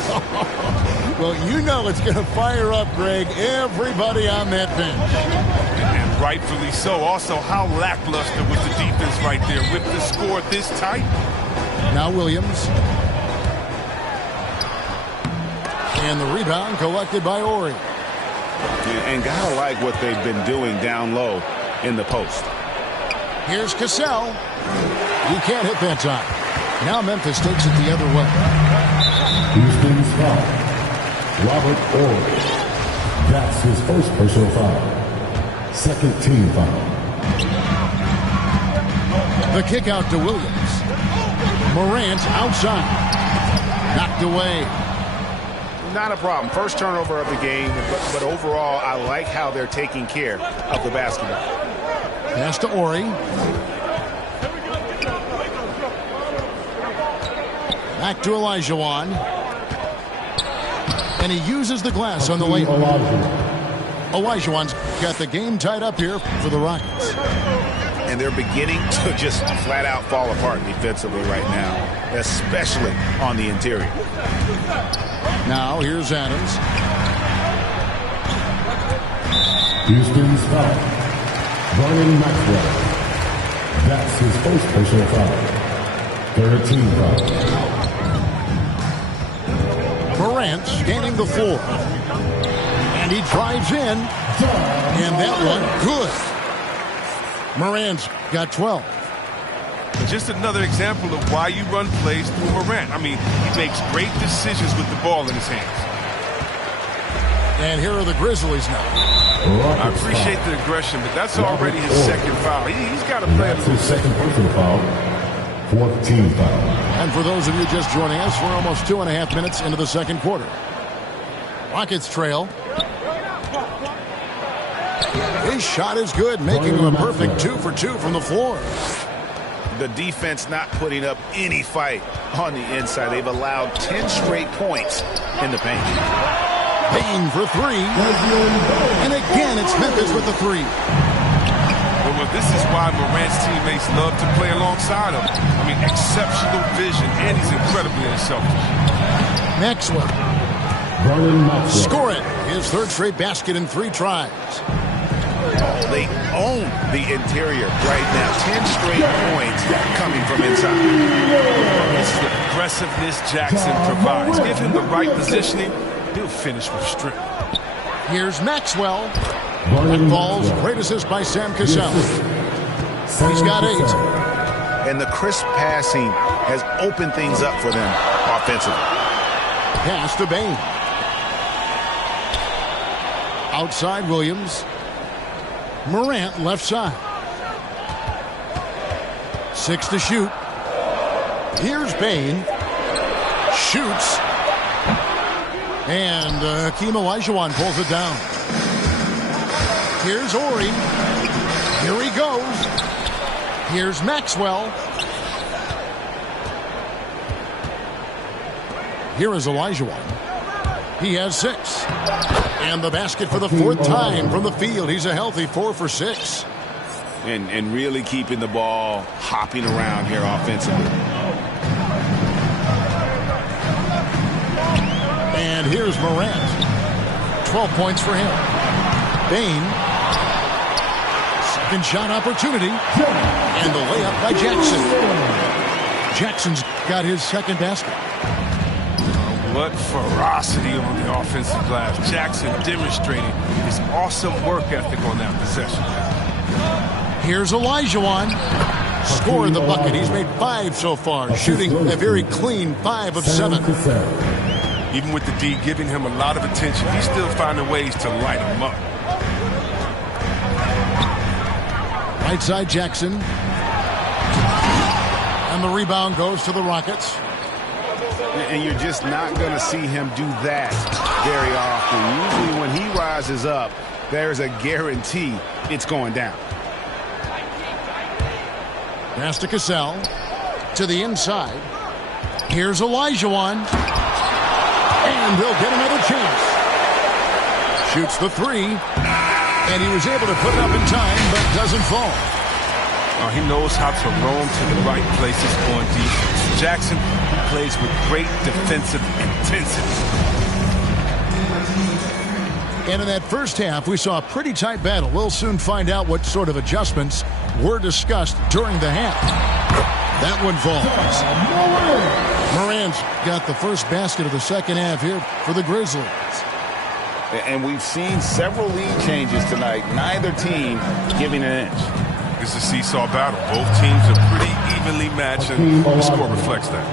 Well, you know it's going to fire up, Greg, everybody on that bench. And rightfully so. Also, how lackluster was the defense right there with the score this tight? Now Williams. And the rebound collected by Ori. And gotta like what they've been doing down low in the post. Here's Cassell. He can't hit that time. Now Memphis takes it the other way. Houston's foul. Robert Ori. That's his first personal foul. Second team foul. The kick out to Williams. Morant outside. Knocked away. Not a problem. First turnover of the game, but overall, I like how they're taking care of the basketball. Pass to Ori. Back to Olajuwon. And he uses the glass on the layup. Olajuwon's got the game tied up here for the Rockets. And they're beginning to just flat out fall apart defensively right now, especially on the interior. Now here's Adams. Houston's foul. Vernon Maxwell. That's his first personal foul. Third team foul. Morant scanning the floor. And he drives in. And that one, good. Morant's got 12. Just another example of why you run plays through Morant. I mean, he makes great decisions with the ball in his hands. And here are the Grizzlies now. I appreciate the aggression, but that's already his second foul. He's got to play a little second personal foul. Fourth team foul. And for those of you just joining us, we're almost 2.5 minutes into the second quarter. Rockets trail. His shot is good, making him a perfect 2 for 2 from the floor. The defense not putting up any fight on the inside. They've allowed 10 straight points in the paint. Payne for 3. And again, it's Memphis with the 3. Well, this is why Morant's teammates love to play alongside him. I mean, exceptional vision, and he's incredibly unselfish. Maxwell. Score it. His third straight basket in 3 tries. Oh, they own the interior right now. 10 straight points coming from inside. This is the aggressiveness Jackson provides. Give him the right positioning, he'll finish with strength. Here's Maxwell. That ball's great assist by Sam Cassell. He's got 8. And the crisp passing has opened things up for them offensively. Pass to Bane. Outside Williams. Morant left side. 6 to shoot. Here's Bane. Shoots. And Hakeem Olajuwon pulls it down. Here's Ori. Here he goes. Here's Maxwell. Here is Olajuwon. He has 6. And the basket for the 4th time from the field. He's a healthy 4 for 6. And really keeping the ball hopping around here offensively. And here's Morant. 12 points for him. Bane. Second shot opportunity. And the layup by Jackson. Jackson's got his second basket. What ferocity on the offensive glass. Jackson demonstrating his awesome work ethic on that possession. Here's Olajuwon. Scored the bucket. He's made 5 so far, shooting a very clean 5 of 7. Even with the D giving him a lot of attention, he's still finding ways to light him up. Right side Jackson. And the rebound goes to the Rockets. And you're just not going to see him do that very often. Usually when he rises up, there's a guarantee it's going down. Pass to Cassell. To the inside. Here's Olajuwon. And he'll get another chance. Shoots the 3. And he was able to put it up in time, but doesn't fall. He knows how to roam to the right places on defense. Jackson plays with great defensive intensity. And in that first half, we saw a pretty tight battle. We'll soon find out what sort of adjustments were discussed during the half. That one falls. Morant's got the first basket of the second half here for the Grizzlies. And we've seen several lead changes tonight. Neither team giving an inch. It's a seesaw battle. Both teams are pretty evenly matched, and the score reflects that.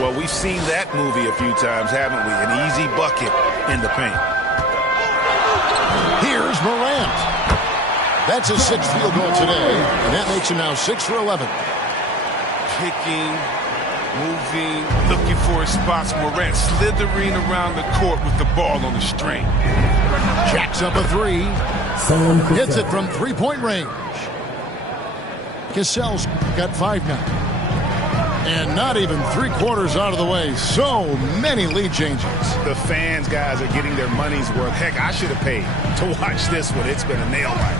Well, we've seen that movie a few times, haven't we? An easy bucket in the paint. Here's Morant. That's his 6th field goal today, and that makes him now 6 for 11. Kicking, moving, looking for his spots. Morant slithering around the court with the ball on the string. Jacks up a 3. Hits it from three-point range. Cassell's got 5 now. And not even 3/4 out of the way. So many lead changes. The fans, guys, are getting their money's worth. Heck, I should have paid to watch this one. It's been a nail biter.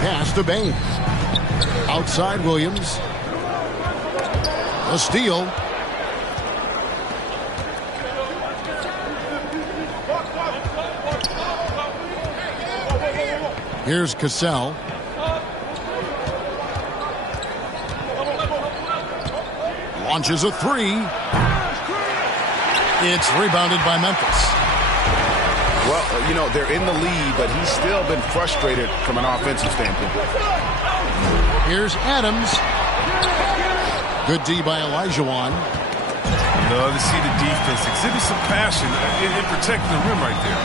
Pass to Baines. Outside Williams. A steal. Here's Cassell. Launches a 3. It's rebounded by Memphis. Well, you know, they're in the lead, but he's still been frustrated from an offensive standpoint. Here's Adams. Good D by Olajuwon. Love to see the defense exhibit some passion in protecting the rim right there.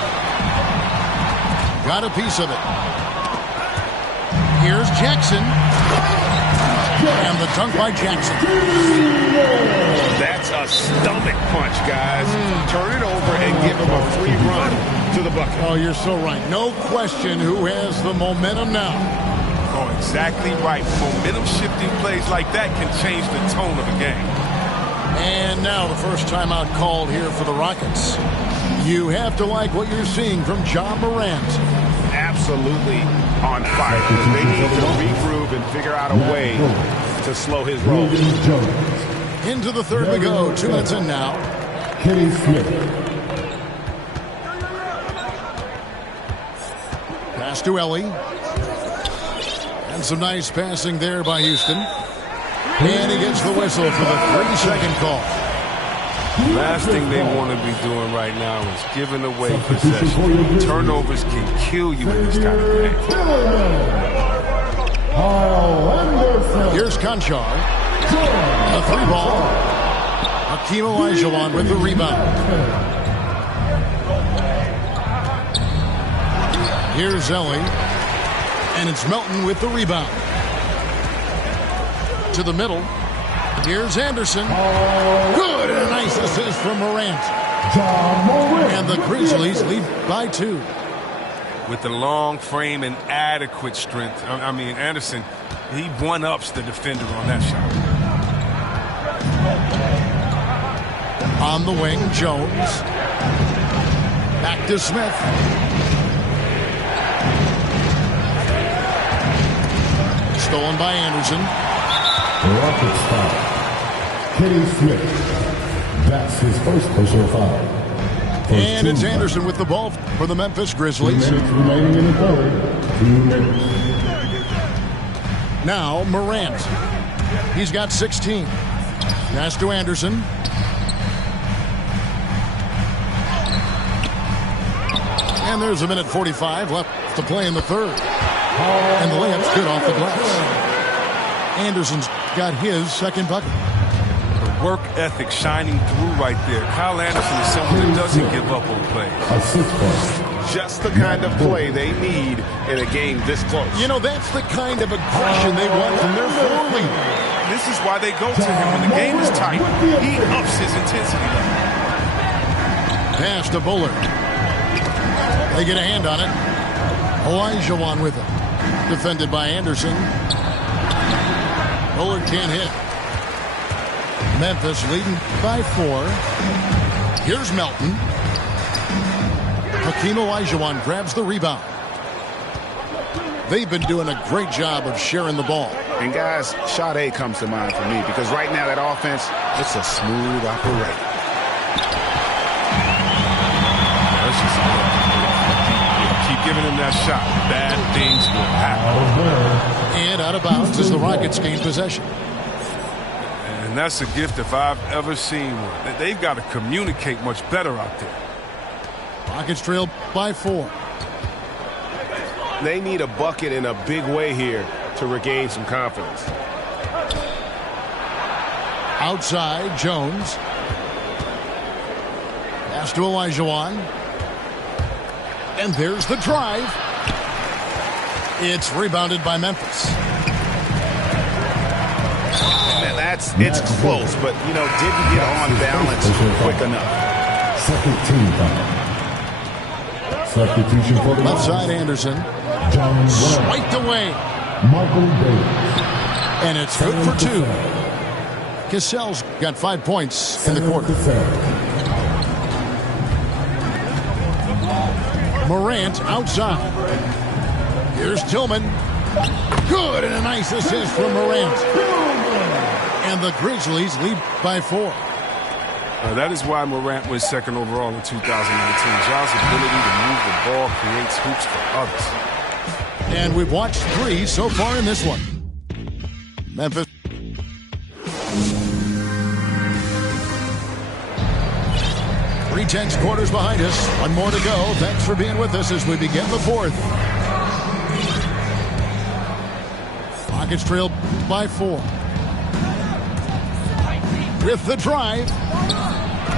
Got a piece of it. Here's Jackson. And the dunk by Jackson. That's a stomach punch, guys. Turn it over and give him a free run to the bucket. Oh, you're so right. No question who has the momentum now. Oh, exactly right. Momentum-shifting plays like that can change the tone of a game. And now the first timeout called here for the Rockets. You have to like what you're seeing from Ja Morant. Absolutely on fire. They need to regroup and figure out a way to slow his roll. Into the third we go. 2 minutes in now. Kenny Smith. Pass to Ellie. And some nice passing there by Houston. And he gets the whistle for the 3-second call. Last thing they want to be doing right now is giving away possession. Turnovers can kill you in this kind of game. Here's Conchar. A 3-ball. Hakeem Olajuwon with the rebound. Here's Ellie. And it's Melton with the rebound. To the middle. Here's Anderson. Good, and a nice assist from Morant. And the Grizzlies lead by 2. With the long frame and adequate strength, I mean, Anderson, he one-ups the defender on that shot. On the wing, Jones. Back to Smith. Stolen by Anderson. Rockets foul. Kenny Smith. That's his first personal foul. And it's Anderson with the ball for the Memphis Grizzlies. 2 minutes remaining in the third. 2 minutes. Now Morant. He's got 16. Pass to Anderson. And there's 1:45 left to play in the third. And the layup's good off the glass. Anderson's got his second bucket. The work ethic shining through right there. Kyle Anderson is someone that doesn't give up on plays. Just the kind of play they need in a game this close. You know, that's the kind of aggression they want from their floor leader. This is why they go to him when the game is tight. He ups his intensity level. Pass to Bullard. They get a hand on it. Olajuwon with it. Defended by Anderson. Bullard can't hit. Memphis leading by 4. Here's Melton. Hakeem Olajuwon grabs the rebound. They've been doing a great job of sharing the ball. And guys, Sade comes to mind for me because right now that offense, it's a smooth operation. Keep giving him that shot. Bad things will happen. And out of bounds as the Rockets gain possession. And that's a gift if I've ever seen one. They've got to communicate much better out there. Rockets trail by 4. They need a bucket in a big way here to regain some confidence. Outside, Jones. Pass to Olajuwon. And there's the drive. It's rebounded by Memphis. It's close, but, didn't get on balance quick enough. Second team foul. Substitution for the Left side, Anderson. John Swiped away. Michael Davis. And it's good for 2. Cassell's got 5 points in the quarter. Morant outside. Here's Tillman. Good, and a nice assist from Morant. And the Grizzlies lead by 4. That is why Morant was second overall in 2019. Ja's ability to move the ball creates hoops for others. And we've watched 3 so far in this one. Memphis. 3/10 quarters behind us. 1 more to go. Thanks for being with us as we begin the 4th. Rockets trail by 4. With the drive.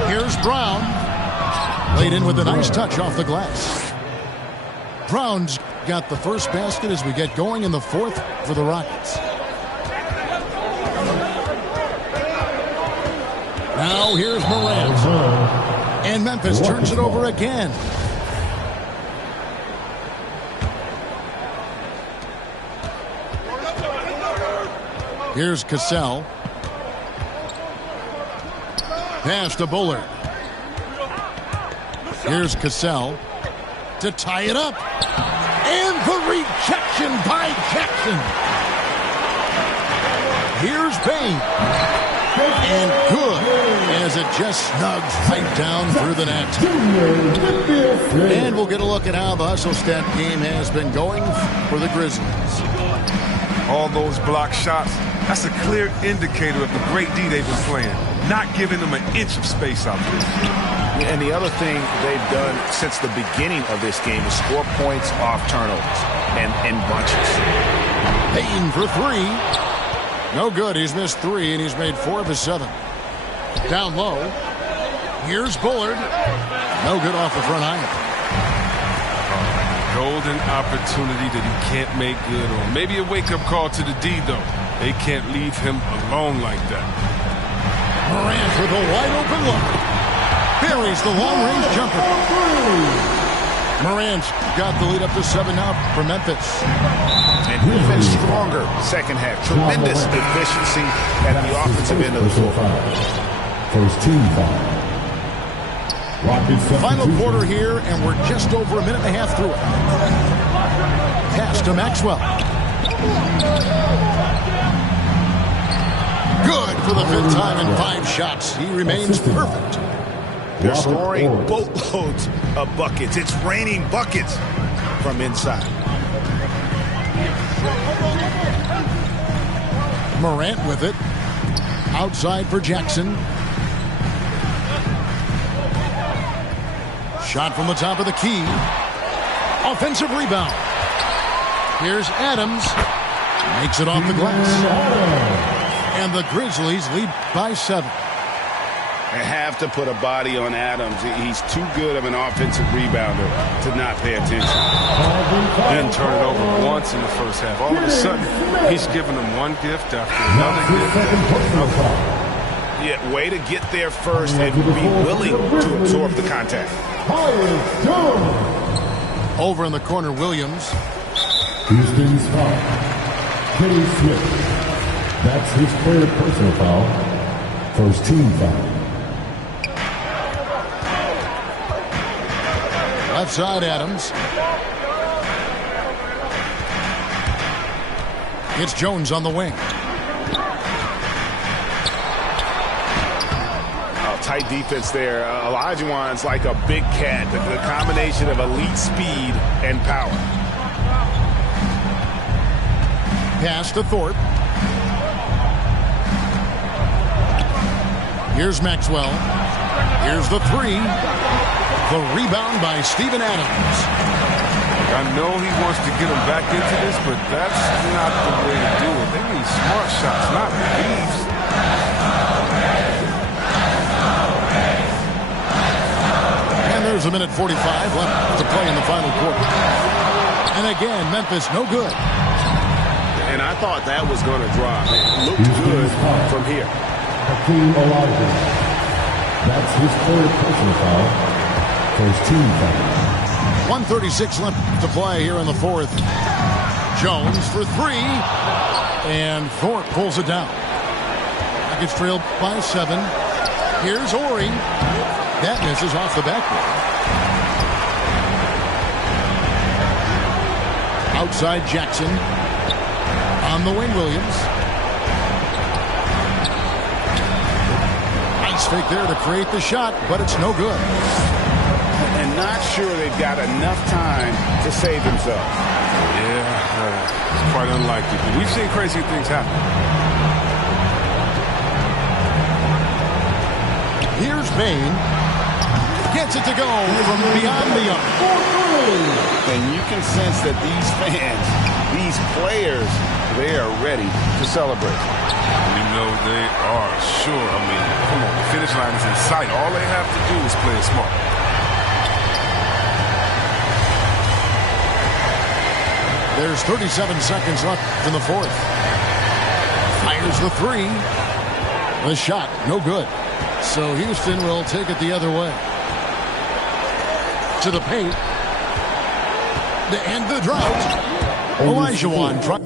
Here's Brown. Laid in with a nice touch off the glass. Brown's got the first basket as we get going in the 4th for the Rockets. Now here's Morant. And Memphis turns it over again. Here's Cassell. Pass to Bullard. Here's Cassell to tie it up. And the rejection by Jackson. Here's Payne. And good as it just snugs right down through the net. And we'll get a look at how the hustle step game has been going for the Grizzlies. All those block shots, that's a clear indicator of the great D they've been playing. Not giving them an inch of space out there. And the other thing they've done since the beginning of this game is score points off turnovers and in bunches. Payne for 3. No good. He's missed 3, and he's made 4 of his 7. Down low. Here's Bullard. No good off the front iron. Golden opportunity that he can't make good on. Maybe a wake-up call to the D, though. They can't leave him alone like that. Morant with a wide-open look. Buries the long-range jumper. Morant's got the lead up to 7 now for Memphis. And even stronger second half. Tremendous efficiency at the offensive end of the floor. First team foul. Rockets Final quarter here, and we're just over a minute and a half through it. Pass to Maxwell. Good for the 5th time in 5 shots. He remains perfect. They're scoring boatloads of buckets. It's raining buckets from inside. Morant with it. Outside for Jackson. Shot from the top of the key. Offensive rebound. Here's Adams. Makes it off the glass. And the Grizzlies lead by 7. They have to put a body on Adams. He's too good of an offensive rebounder to not pay attention. Didn't turn it over once in the first half. All of a sudden, he's giving them one gift after another gift after another. Yeah, way to get there first and be willing to absorb the contact. Over in the corner, Williams. Houston's foul. Kenny Smith. That's his 3rd personal foul. First team foul. Left side, Adams. It's Jones on the wing. Tight defense there. Olajuwon's like a big cat. The combination of elite speed and power. Pass to Thorpe. Here's Maxwell. Here's the three. The rebound by Steven Adams. I know he wants to get him back into this, but that's not the way to do it. They need smart shots, not thieves. And there's a minute 45 left to play in the final quarter. And again, Memphis no good. And I thought that was going to drop. It looked good from here. Hakeem Olajuwon. That's his third personal foul for his team foul. 1:36 left to play here in the fourth. Jones for three. And Thorpe pulls it down. Nuggets trailed by 7. Here's Ori. That misses off the backboard. Outside Jackson. On the wing, Williams. Nice fake there to create the shot, but it's no good. And not sure they've got enough time to save themselves. Yeah, it's quite unlikely. But we've seen crazy things happen. Here's Bane. Gets it to go from beyond the arc. And you can sense that these fans, these players, they are ready to celebrate. You know they are, sure. I mean, come on, the finish line is in sight. All they have to do is play it smart. There's 37 seconds left in the fourth. Fires the three. The shot, no good. So Houston will take it the other way. To the paint. To end the drought. Olajuwon tries.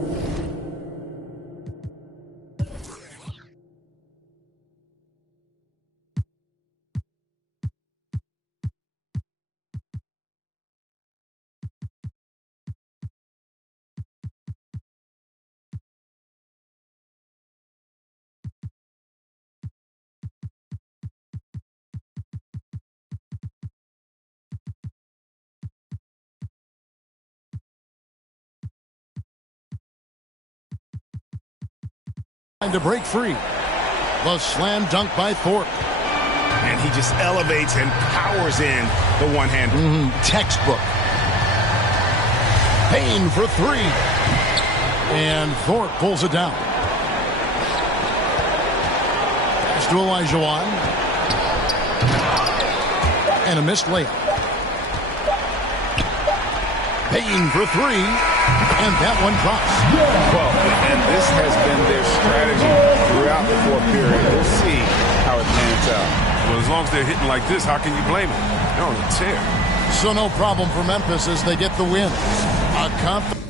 To break free. The slam dunk by Thorpe. And he just elevates and powers in the one-hander. Textbook. Payne for three. And Thorpe pulls it down. Pass to Olajuwon. And a missed layup. Payne for three. And that one drops. Well, and this has been their strategy throughout the fourth period. We'll see how it pans out. Well, as long as they're hitting like this, how can you blame them? They're on a tear. So no problem for Memphis as they get the win. A confident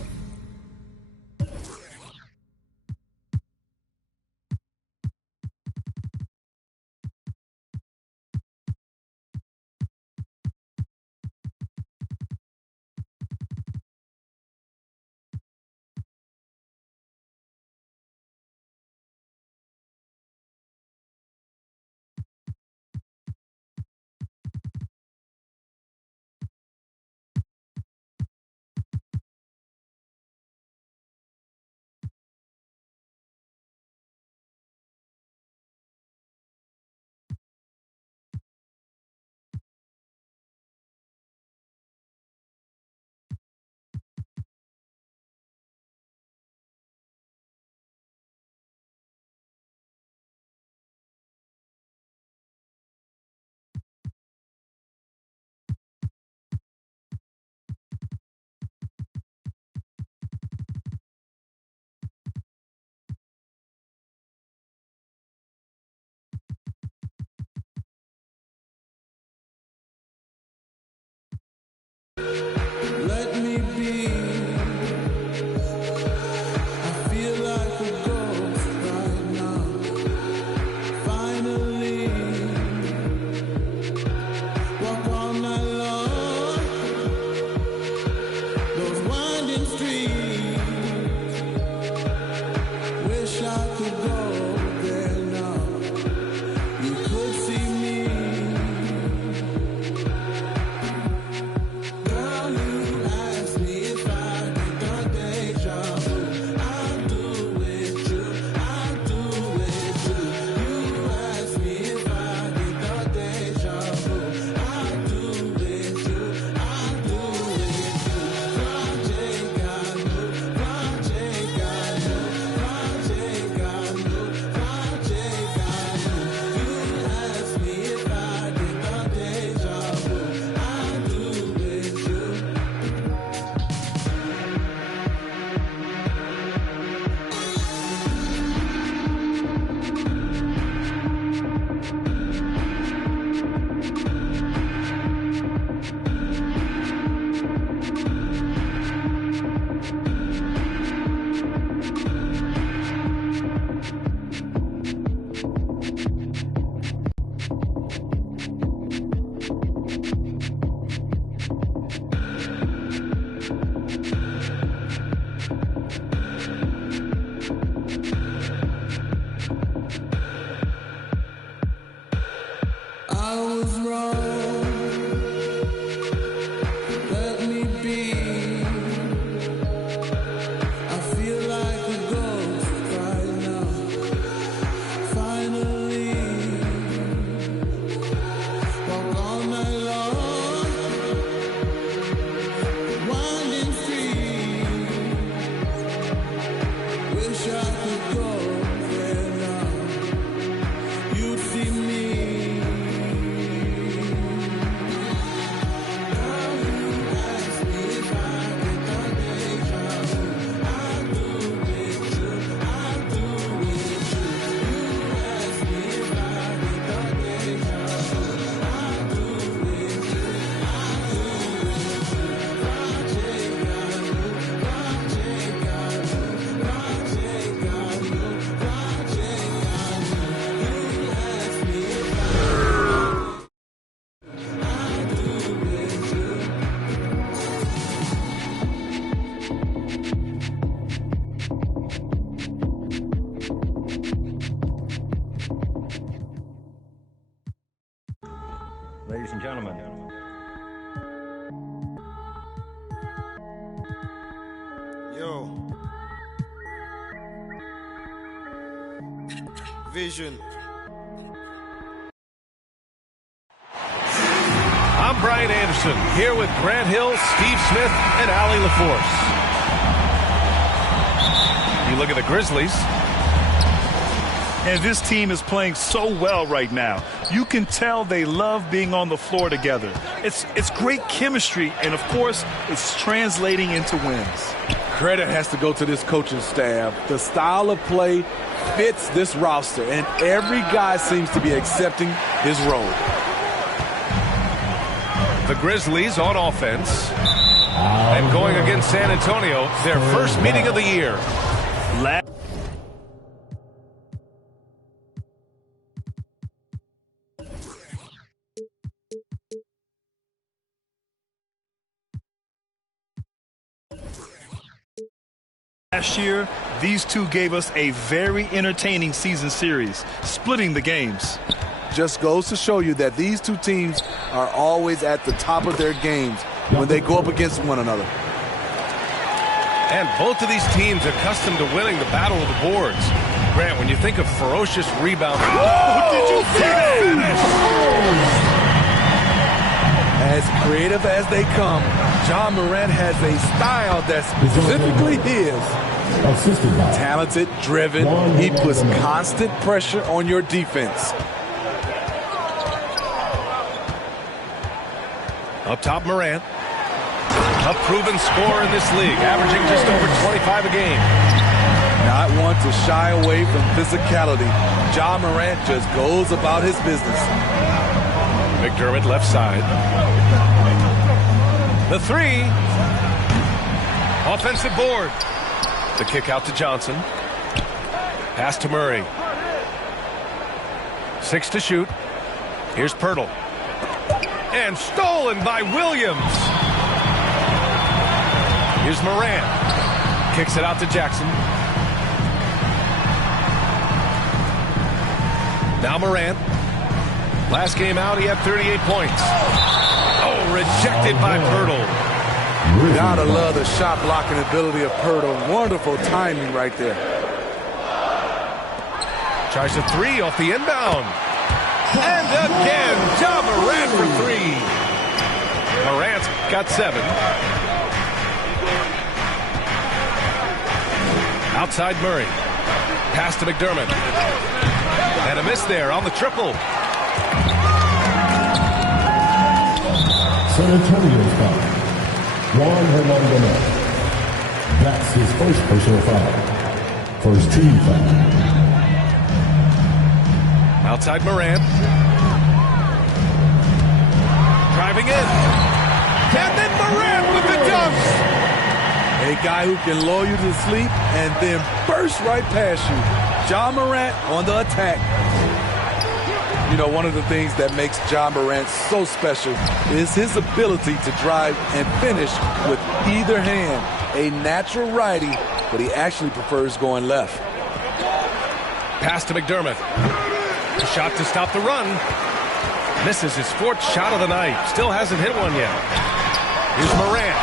Yo. Vision. I'm Brian Anderson, here with Grant Hill, Steve Smith, and Allie LaForce. You look at the Grizzlies. And this team is playing so well right now. You can tell they love being on the floor together. It's great chemistry, and of course, it's translating into wins. Credit has to go to this coaching staff. The style of play fits this roster, and every guy seems to be accepting his role. The Grizzlies on offense. And going against San Antonio, their first meeting of the year. Last year, these two gave us a very entertaining season series, splitting the games. Just goes to show you that these two teams are always at the top of their games when they go up against one another. And both of these teams accustomed to winning the battle of the boards. Grant, when you think of ferocious rebound. Oh, did you see that? As creative as they come, Ja Morant has a style that's specifically his. Talented, driven, he puts constant pressure on your defense. Up top, Morant. A proven scorer in this league, averaging just over 25 a game. Not one to shy away from physicality. Ja Morant just goes about his business. McDermott left side. The three. Offensive board. The kick out to Johnson. Pass to Murray. 6 to shoot. Here's Pirtle. And stolen by Williams. Here's Morant. Kicks it out to Jackson. Now Morant. Last game out, he had 38 points. Oh, rejected by Pirtle. Gotta love the shot blocking ability of Pirtle. Wonderful timing right there. Tries a three off the inbound. And again, Ja Morant for three. Morant's got 7. Outside Murray. Pass to McDermott. And a miss there on the triple. San Antonio's foul. Juan Hernangomez. That's his first personal foul. First team foul. Outside Morant. Driving in. And then Morant with the dunks. A guy who can lull you to sleep and then burst right past you. Ja Morant on the attack. You know, one of the things that makes Ja Morant so special is his ability to drive and finish with either hand. A natural righty, but he actually prefers going left. Pass to McDermott. A shot to stop the run. Misses his 4th shot of the night. Still hasn't hit one yet. Here's Morant.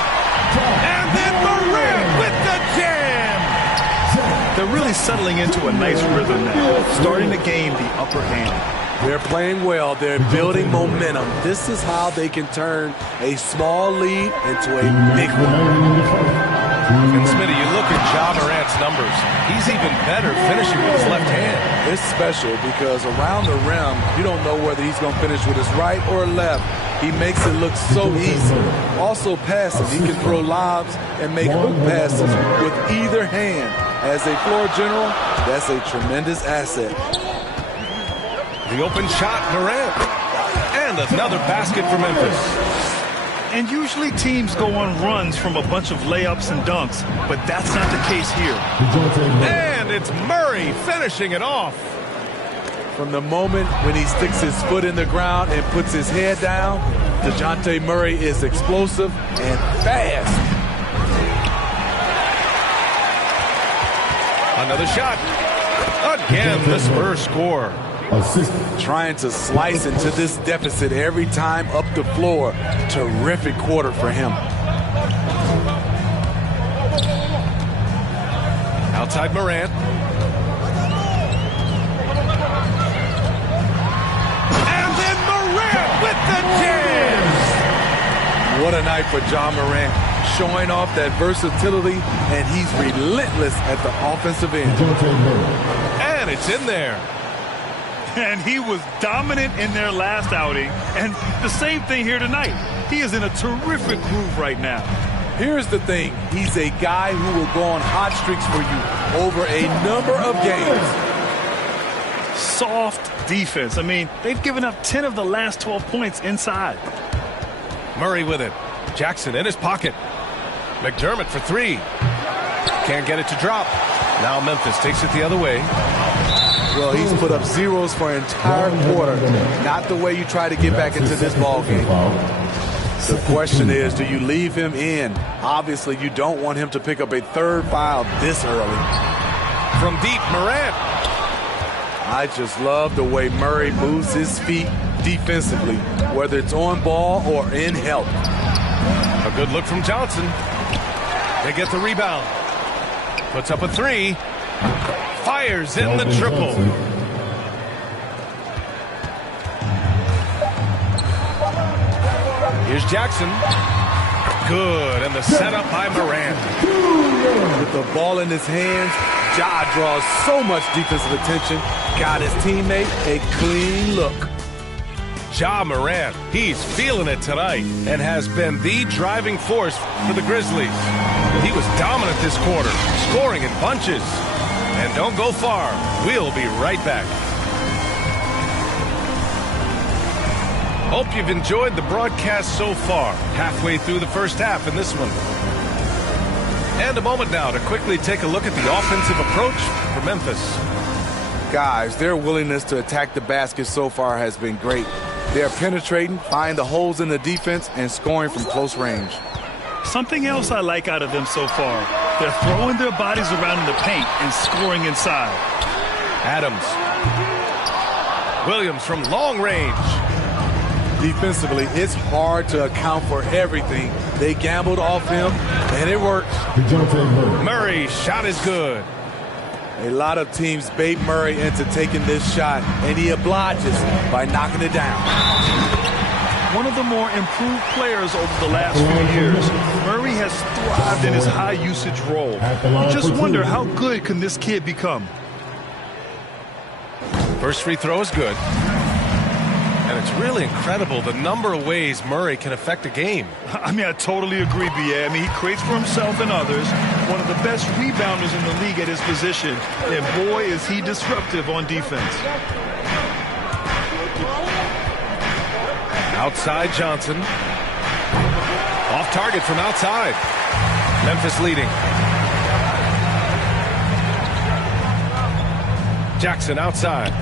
And then Morant with the jam. They're really settling into a nice rhythm now, starting to gain the upper hand. They're playing well. They're building momentum. This is how they can turn a small lead into a big one. And Smitty, you look at Ja Morant's numbers. He's even better finishing with his left hand. It's special because around the rim, you don't know whether he's going to finish with his right or left. He makes it look so easy. Also passing. He can throw lobs and make hook passes with either hand. As a floor general, that's a tremendous asset. The open shot, Morant. And another basket for Memphis. And usually teams go on runs from a bunch of layups and dunks, but that's not the case here. And it's Murray finishing it off. From the moment when he sticks his foot in the ground and puts his head down, DeJounte Murray is explosive and fast. Another shot. Again, the Spurs score. Trying to slice into this deficit every time up the floor. Terrific quarter for him. Outside Morant. And then Morant with the jam! What a night for John Morant, showing off that versatility, and he's relentless at the offensive end. And it's in there. And he was dominant in their last outing, and the same thing here tonight. He is in a terrific groove right now. Here's the thing. He's a guy who will go on hot streaks for you over a number of games. Soft defense. I mean, they've given up 10 of the last 12 points inside. Murray with it. Jackson in his pocket. McDermott for three. Can't get it to drop. Now Memphis takes it the other way. Well, he's put up zeros for an entire quarter. Not the way you try to get back into this ball game. The question is, do you leave him in? Obviously, you don't want him to pick up a third foul this early. From deep, Morant. I just love the way Murray moves his feet defensively, whether it's on ball or in help. A good look from Johnson. They get the rebound. Puts up a three. Fires in the triple. Here's Jackson. Good, and the setup by Morant. With the ball in his hands, Ja draws so much defensive attention. Got his teammate a clean look. Ja Morant, he's feeling it tonight and has been the driving force for the Grizzlies. He was dominant this quarter, scoring in bunches. And don't go far. We'll be right back. Hope you've enjoyed the broadcast so far. Halfway through the first half in this one. And a moment now to quickly take a look at the offensive approach for Memphis. Guys, their willingness to attack the basket so far has been great. They're penetrating, finding the holes in the defense, and scoring from close range. Something else I like out of them so far. They're throwing their bodies around in the paint and scoring inside. Adams. Williams from long range. Defensively, it's hard to account for everything. They gambled off him, and it worked. Murray's shot is good. A lot of teams bait Murray into taking this shot, and he obliges by knocking it down. One of the more improved players over the last few years, Murray has thrived in his high-usage role. You just wonder how good can this kid become. First free throw is good. And it's really incredible the number of ways Murray can affect a game. I mean, I totally agree, B.A. I mean, he creates for himself and others. One of the best rebounders in the league at his position. And boy, is he disruptive on defense. Outside Johnson. Off target from outside. Memphis leading. Jackson outside.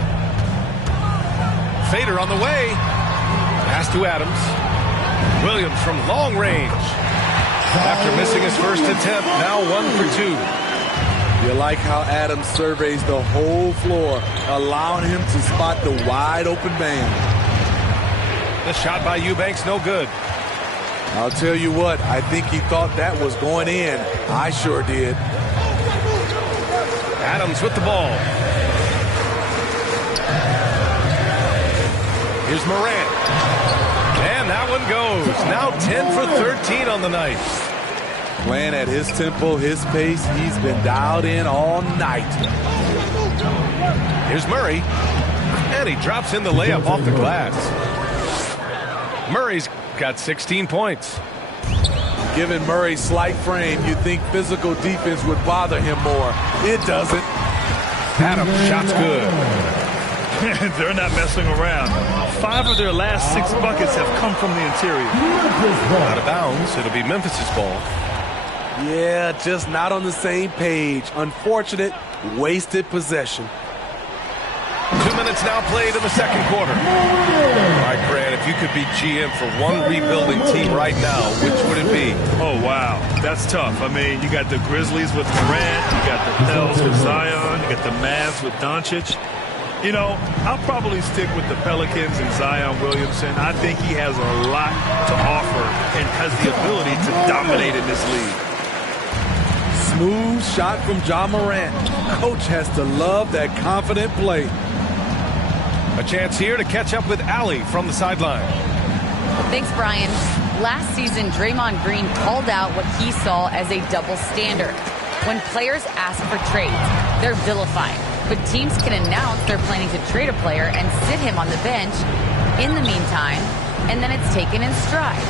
Fader on the way. Pass to Adams. Williams from long range. After missing his first attempt, now 1 for 2. You like how Adams surveys the whole floor, allowing him to spot the wide open man. The shot by Eubanks, no good. I'll tell you what, I think he thought that was going in. I sure did. Adams with the ball. Here's Morant. And that one goes. Now 10 for 13 on the night. Playing at his tempo, his pace, he's been dialed in all night. Here's Murray. And he drops in the layup off the glass. Murray's got 16 points. Given Murray's slight frame, you'd think physical defense would bother him more. It doesn't. Adams, shot's good. They're not messing around. 5 of their last 6 buckets have come from the interior. Out of bounds. It'll be Memphis's ball. Yeah, just not on the same page. Unfortunate, wasted possession. 2 minutes now played in the second quarter. All right, Grant, if you could be GM for one rebuilding team right now, which would it be? Oh, wow. That's tough. I mean, you got the Grizzlies with Durant. You got the Pels with Zion. You got the Mavs with Doncic. You know, I'll probably stick with the Pelicans and Zion Williamson. I think he has a lot to offer and has the ability to dominate in this league. Smooth shot from Ja Morant. Coach has to love that confident play. A chance here to catch up with Allie from the sideline. Thanks, Brian. Last season, Draymond Green called out what he saw as a double standard. When players ask for trades, they're vilified. But teams can announce they're planning to trade a player and sit him on the bench in the meantime, and then it's taken in stride.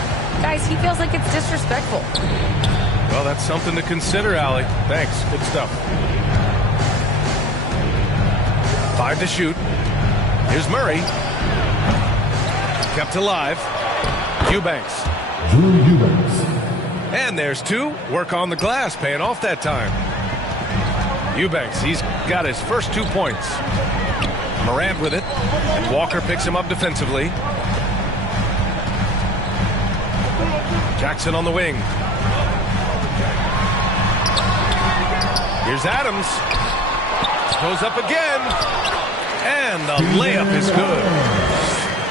Guys, he feels like it's disrespectful. Well, that's something to consider, Allie. Thanks. Good stuff. 5 to shoot. Here's Murray. Kept alive. Eubanks. Drew Eubanks. And there's 2. Work on the glass, paying off that time. Eubanks, he's got his first 2 points. Morant with it. And Walker picks him up defensively. Jackson on the wing. Here's Adams. Goes up again. And the layup is good.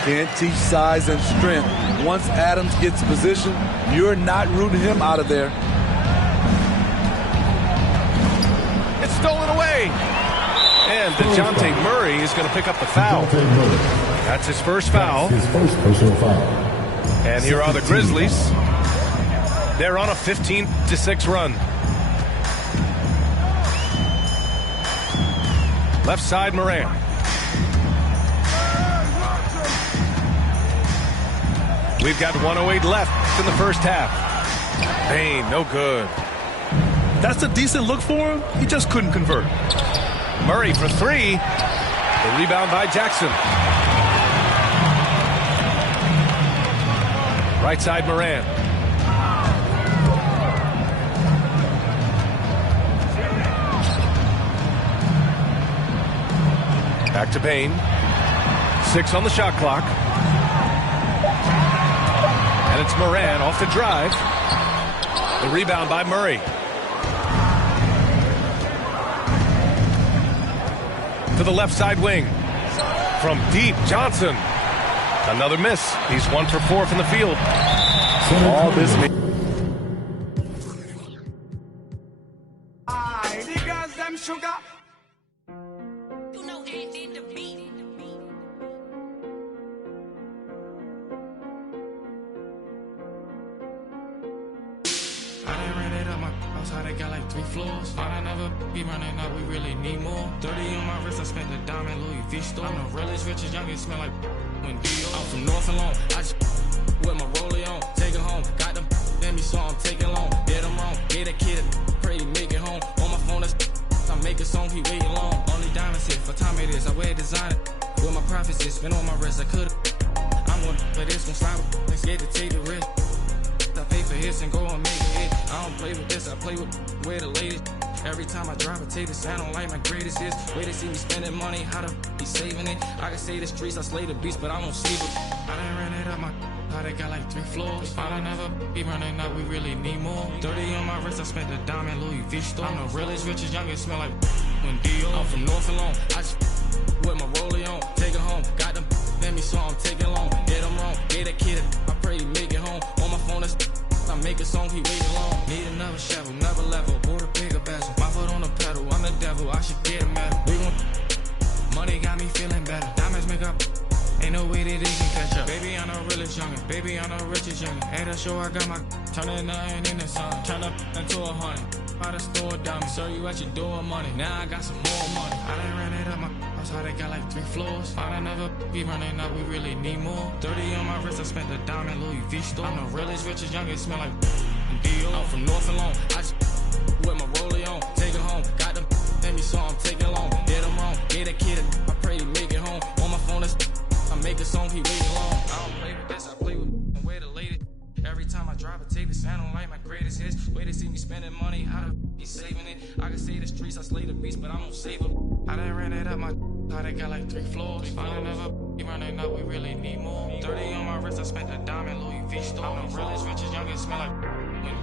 Can't teach size and strength. Once Adams gets position, you're not rooting him out of there. It's stolen away. And DeJounte Murray is going to pick up the foul. That's his first foul. His first personal foul. And here are the Grizzlies. They're on a 15-6 run. Left side, Morant. We've got 1:08 left in the first half. Payne, no good. That's a decent look for him. He just couldn't convert. Murray for 3. The rebound by Jackson. Right side, Morant. Back to Payne. 6 on the shot clock. And it's Morant off the drive. The rebound by Murray. To the left side wing. From deep, Johnson. Another miss. He's 1 for 4 from the field. All this means. How they got like 3 floors. Thought I never be running up, we really need more. 30 on my wrist, I spent the diamond Louis V store. I'm the realest, richest, youngest, smell like when Dior. I'm from North Alone, I just with my rollie on. Take it home, got them let me so I'm taking long. Did them wrong, gave that kid a pray, make it home. On my phone, I make a song, he waiting long. Only diamonds hit, for time it is, I wear designer. With my prophecy, spin on my wrist, I could've. I'm gonna for this, gon' slide with, scared to take the risk. I pay for hits and go and make a hit. I don't play with this, I play with where the latest. Every time I drop a tape, the sound don't like my greatest hits. Way they see me spending money, how to be saving it. I can say the streets, I slay the beast, but I won't sleep it. I done ran it up my how they got like 3 floors. Thought I never be running up, we really need more. 30 on my wrist, I spent the diamond Louis V store. I'm the realest, richest, youngest, smell like when Dior. I'm from North Alone, I just with my rollie on. Take it home, got them let me so I'm taking long. Did them wrong, gave that kid I pray he make it home. On my phone, I make a song, he waiting long. Need another shovel, never level. Bought a bigger bezel. My foot on the pedal, I'm the devil. I should get a medal. We gon' money got me feeling better. Diamonds make up. Ain't no way that they can catch up. Baby, I'm the realest youngin'. Baby, I'm the richest youngin'. Ain't that show I got my turning nothing in the sun. Turn up into 100. By the store diamond. Serve you at your door money. Now I got some more money. I done ran it up my house. How they got like 3 floors. Thought I never be running up. We really need more. 30 on my wrist. I spent the diamond Louis V store. I'm the realest, richest, youngest. Smell like Dior. I'm from North Alone. I just with my rollie on. Take it home. Got them let me so I'm taking long. Did them wrong. Gave that kid I pray he make it home. On my phone, I make a song, he waiting long. I don't play with this, I play with where the latest. Every time I drop a tape, the sound don't like my greatest hits. Way they see me spending money, how to be saving it. I can say the streets, I slay the beast, but I don't save it. I done ran it up my how they got like 3 floors. Thought I never be running up, we really need more. 30 on my wrist, I spent the diamond Louis V store. I'm the realest, richest, youngest, smell like when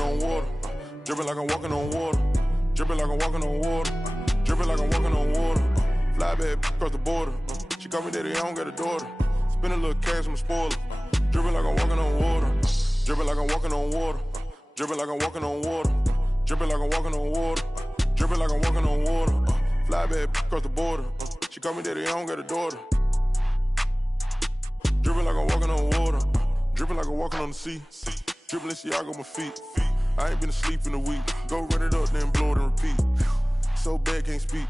walking on water. Dripping like I'm walking on water. Dripping like I'm walking on water. Dripping like I'm walking on water. Fly bad across the border. She call me daddy, I don't got a daughter. Spend a little cash, I'm a spoiler. Dripping like I'm walking on water. Dripping like I'm walking on water. Dripping like I'm walking on water. Dripping like I'm walking on water. Dripping like I'm walking on water. Fly bad across the border. She call me daddy, I don't got a daughter. Dripping like I'm walking on water. Dripping like I'm walking on the sea. Dribbling Balenciaga on my feet. I ain't been asleep in a week. Go run it up, then blow it and repeat. So bad, can't speak.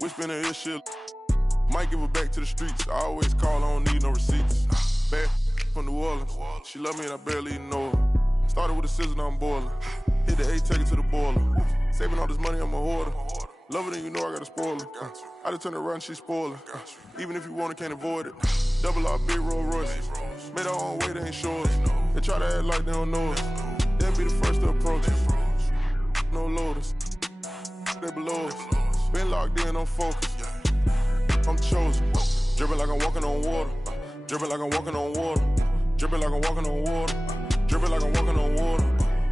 Whispering in her shit. Might give her back to the streets. I always call, I don't need no receipts. Bad from New Orleans. She love me and I barely even know her. Started with a scissor, now I'm boiling. Hit the A, take it to the boiler. Saving all this money, I'm a hoarder. Love it and you know I got a spoiler. I just turn around, she's spoiling. Even if you want it, can't avoid it. Double R, big Rolls Royce. Made our own way, they ain't sure us. They try to act like they don't know us. They'll be the first to approach us. No loaders. They below us. Been locked in, I'm focused. I'm chosen. Dripping like I'm walking on water. Dripping like I'm walking on water. Dripping like I'm walking on water. Dripping like I'm walking on water.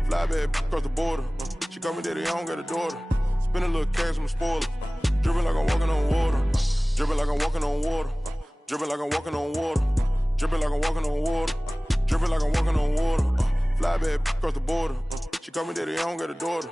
Fly bad across the border. She call me daddy, I don't got a daughter. Spend a little cash, I'm a spoiler. Dripping like I'm walking on water. Dripping like I'm walking on water. Dripping like I'm walking on water. Dripping like I'm walking on water. Dripping like I'm walking on water. Fly bad across the border. She call me daddy, I don't got a daughter.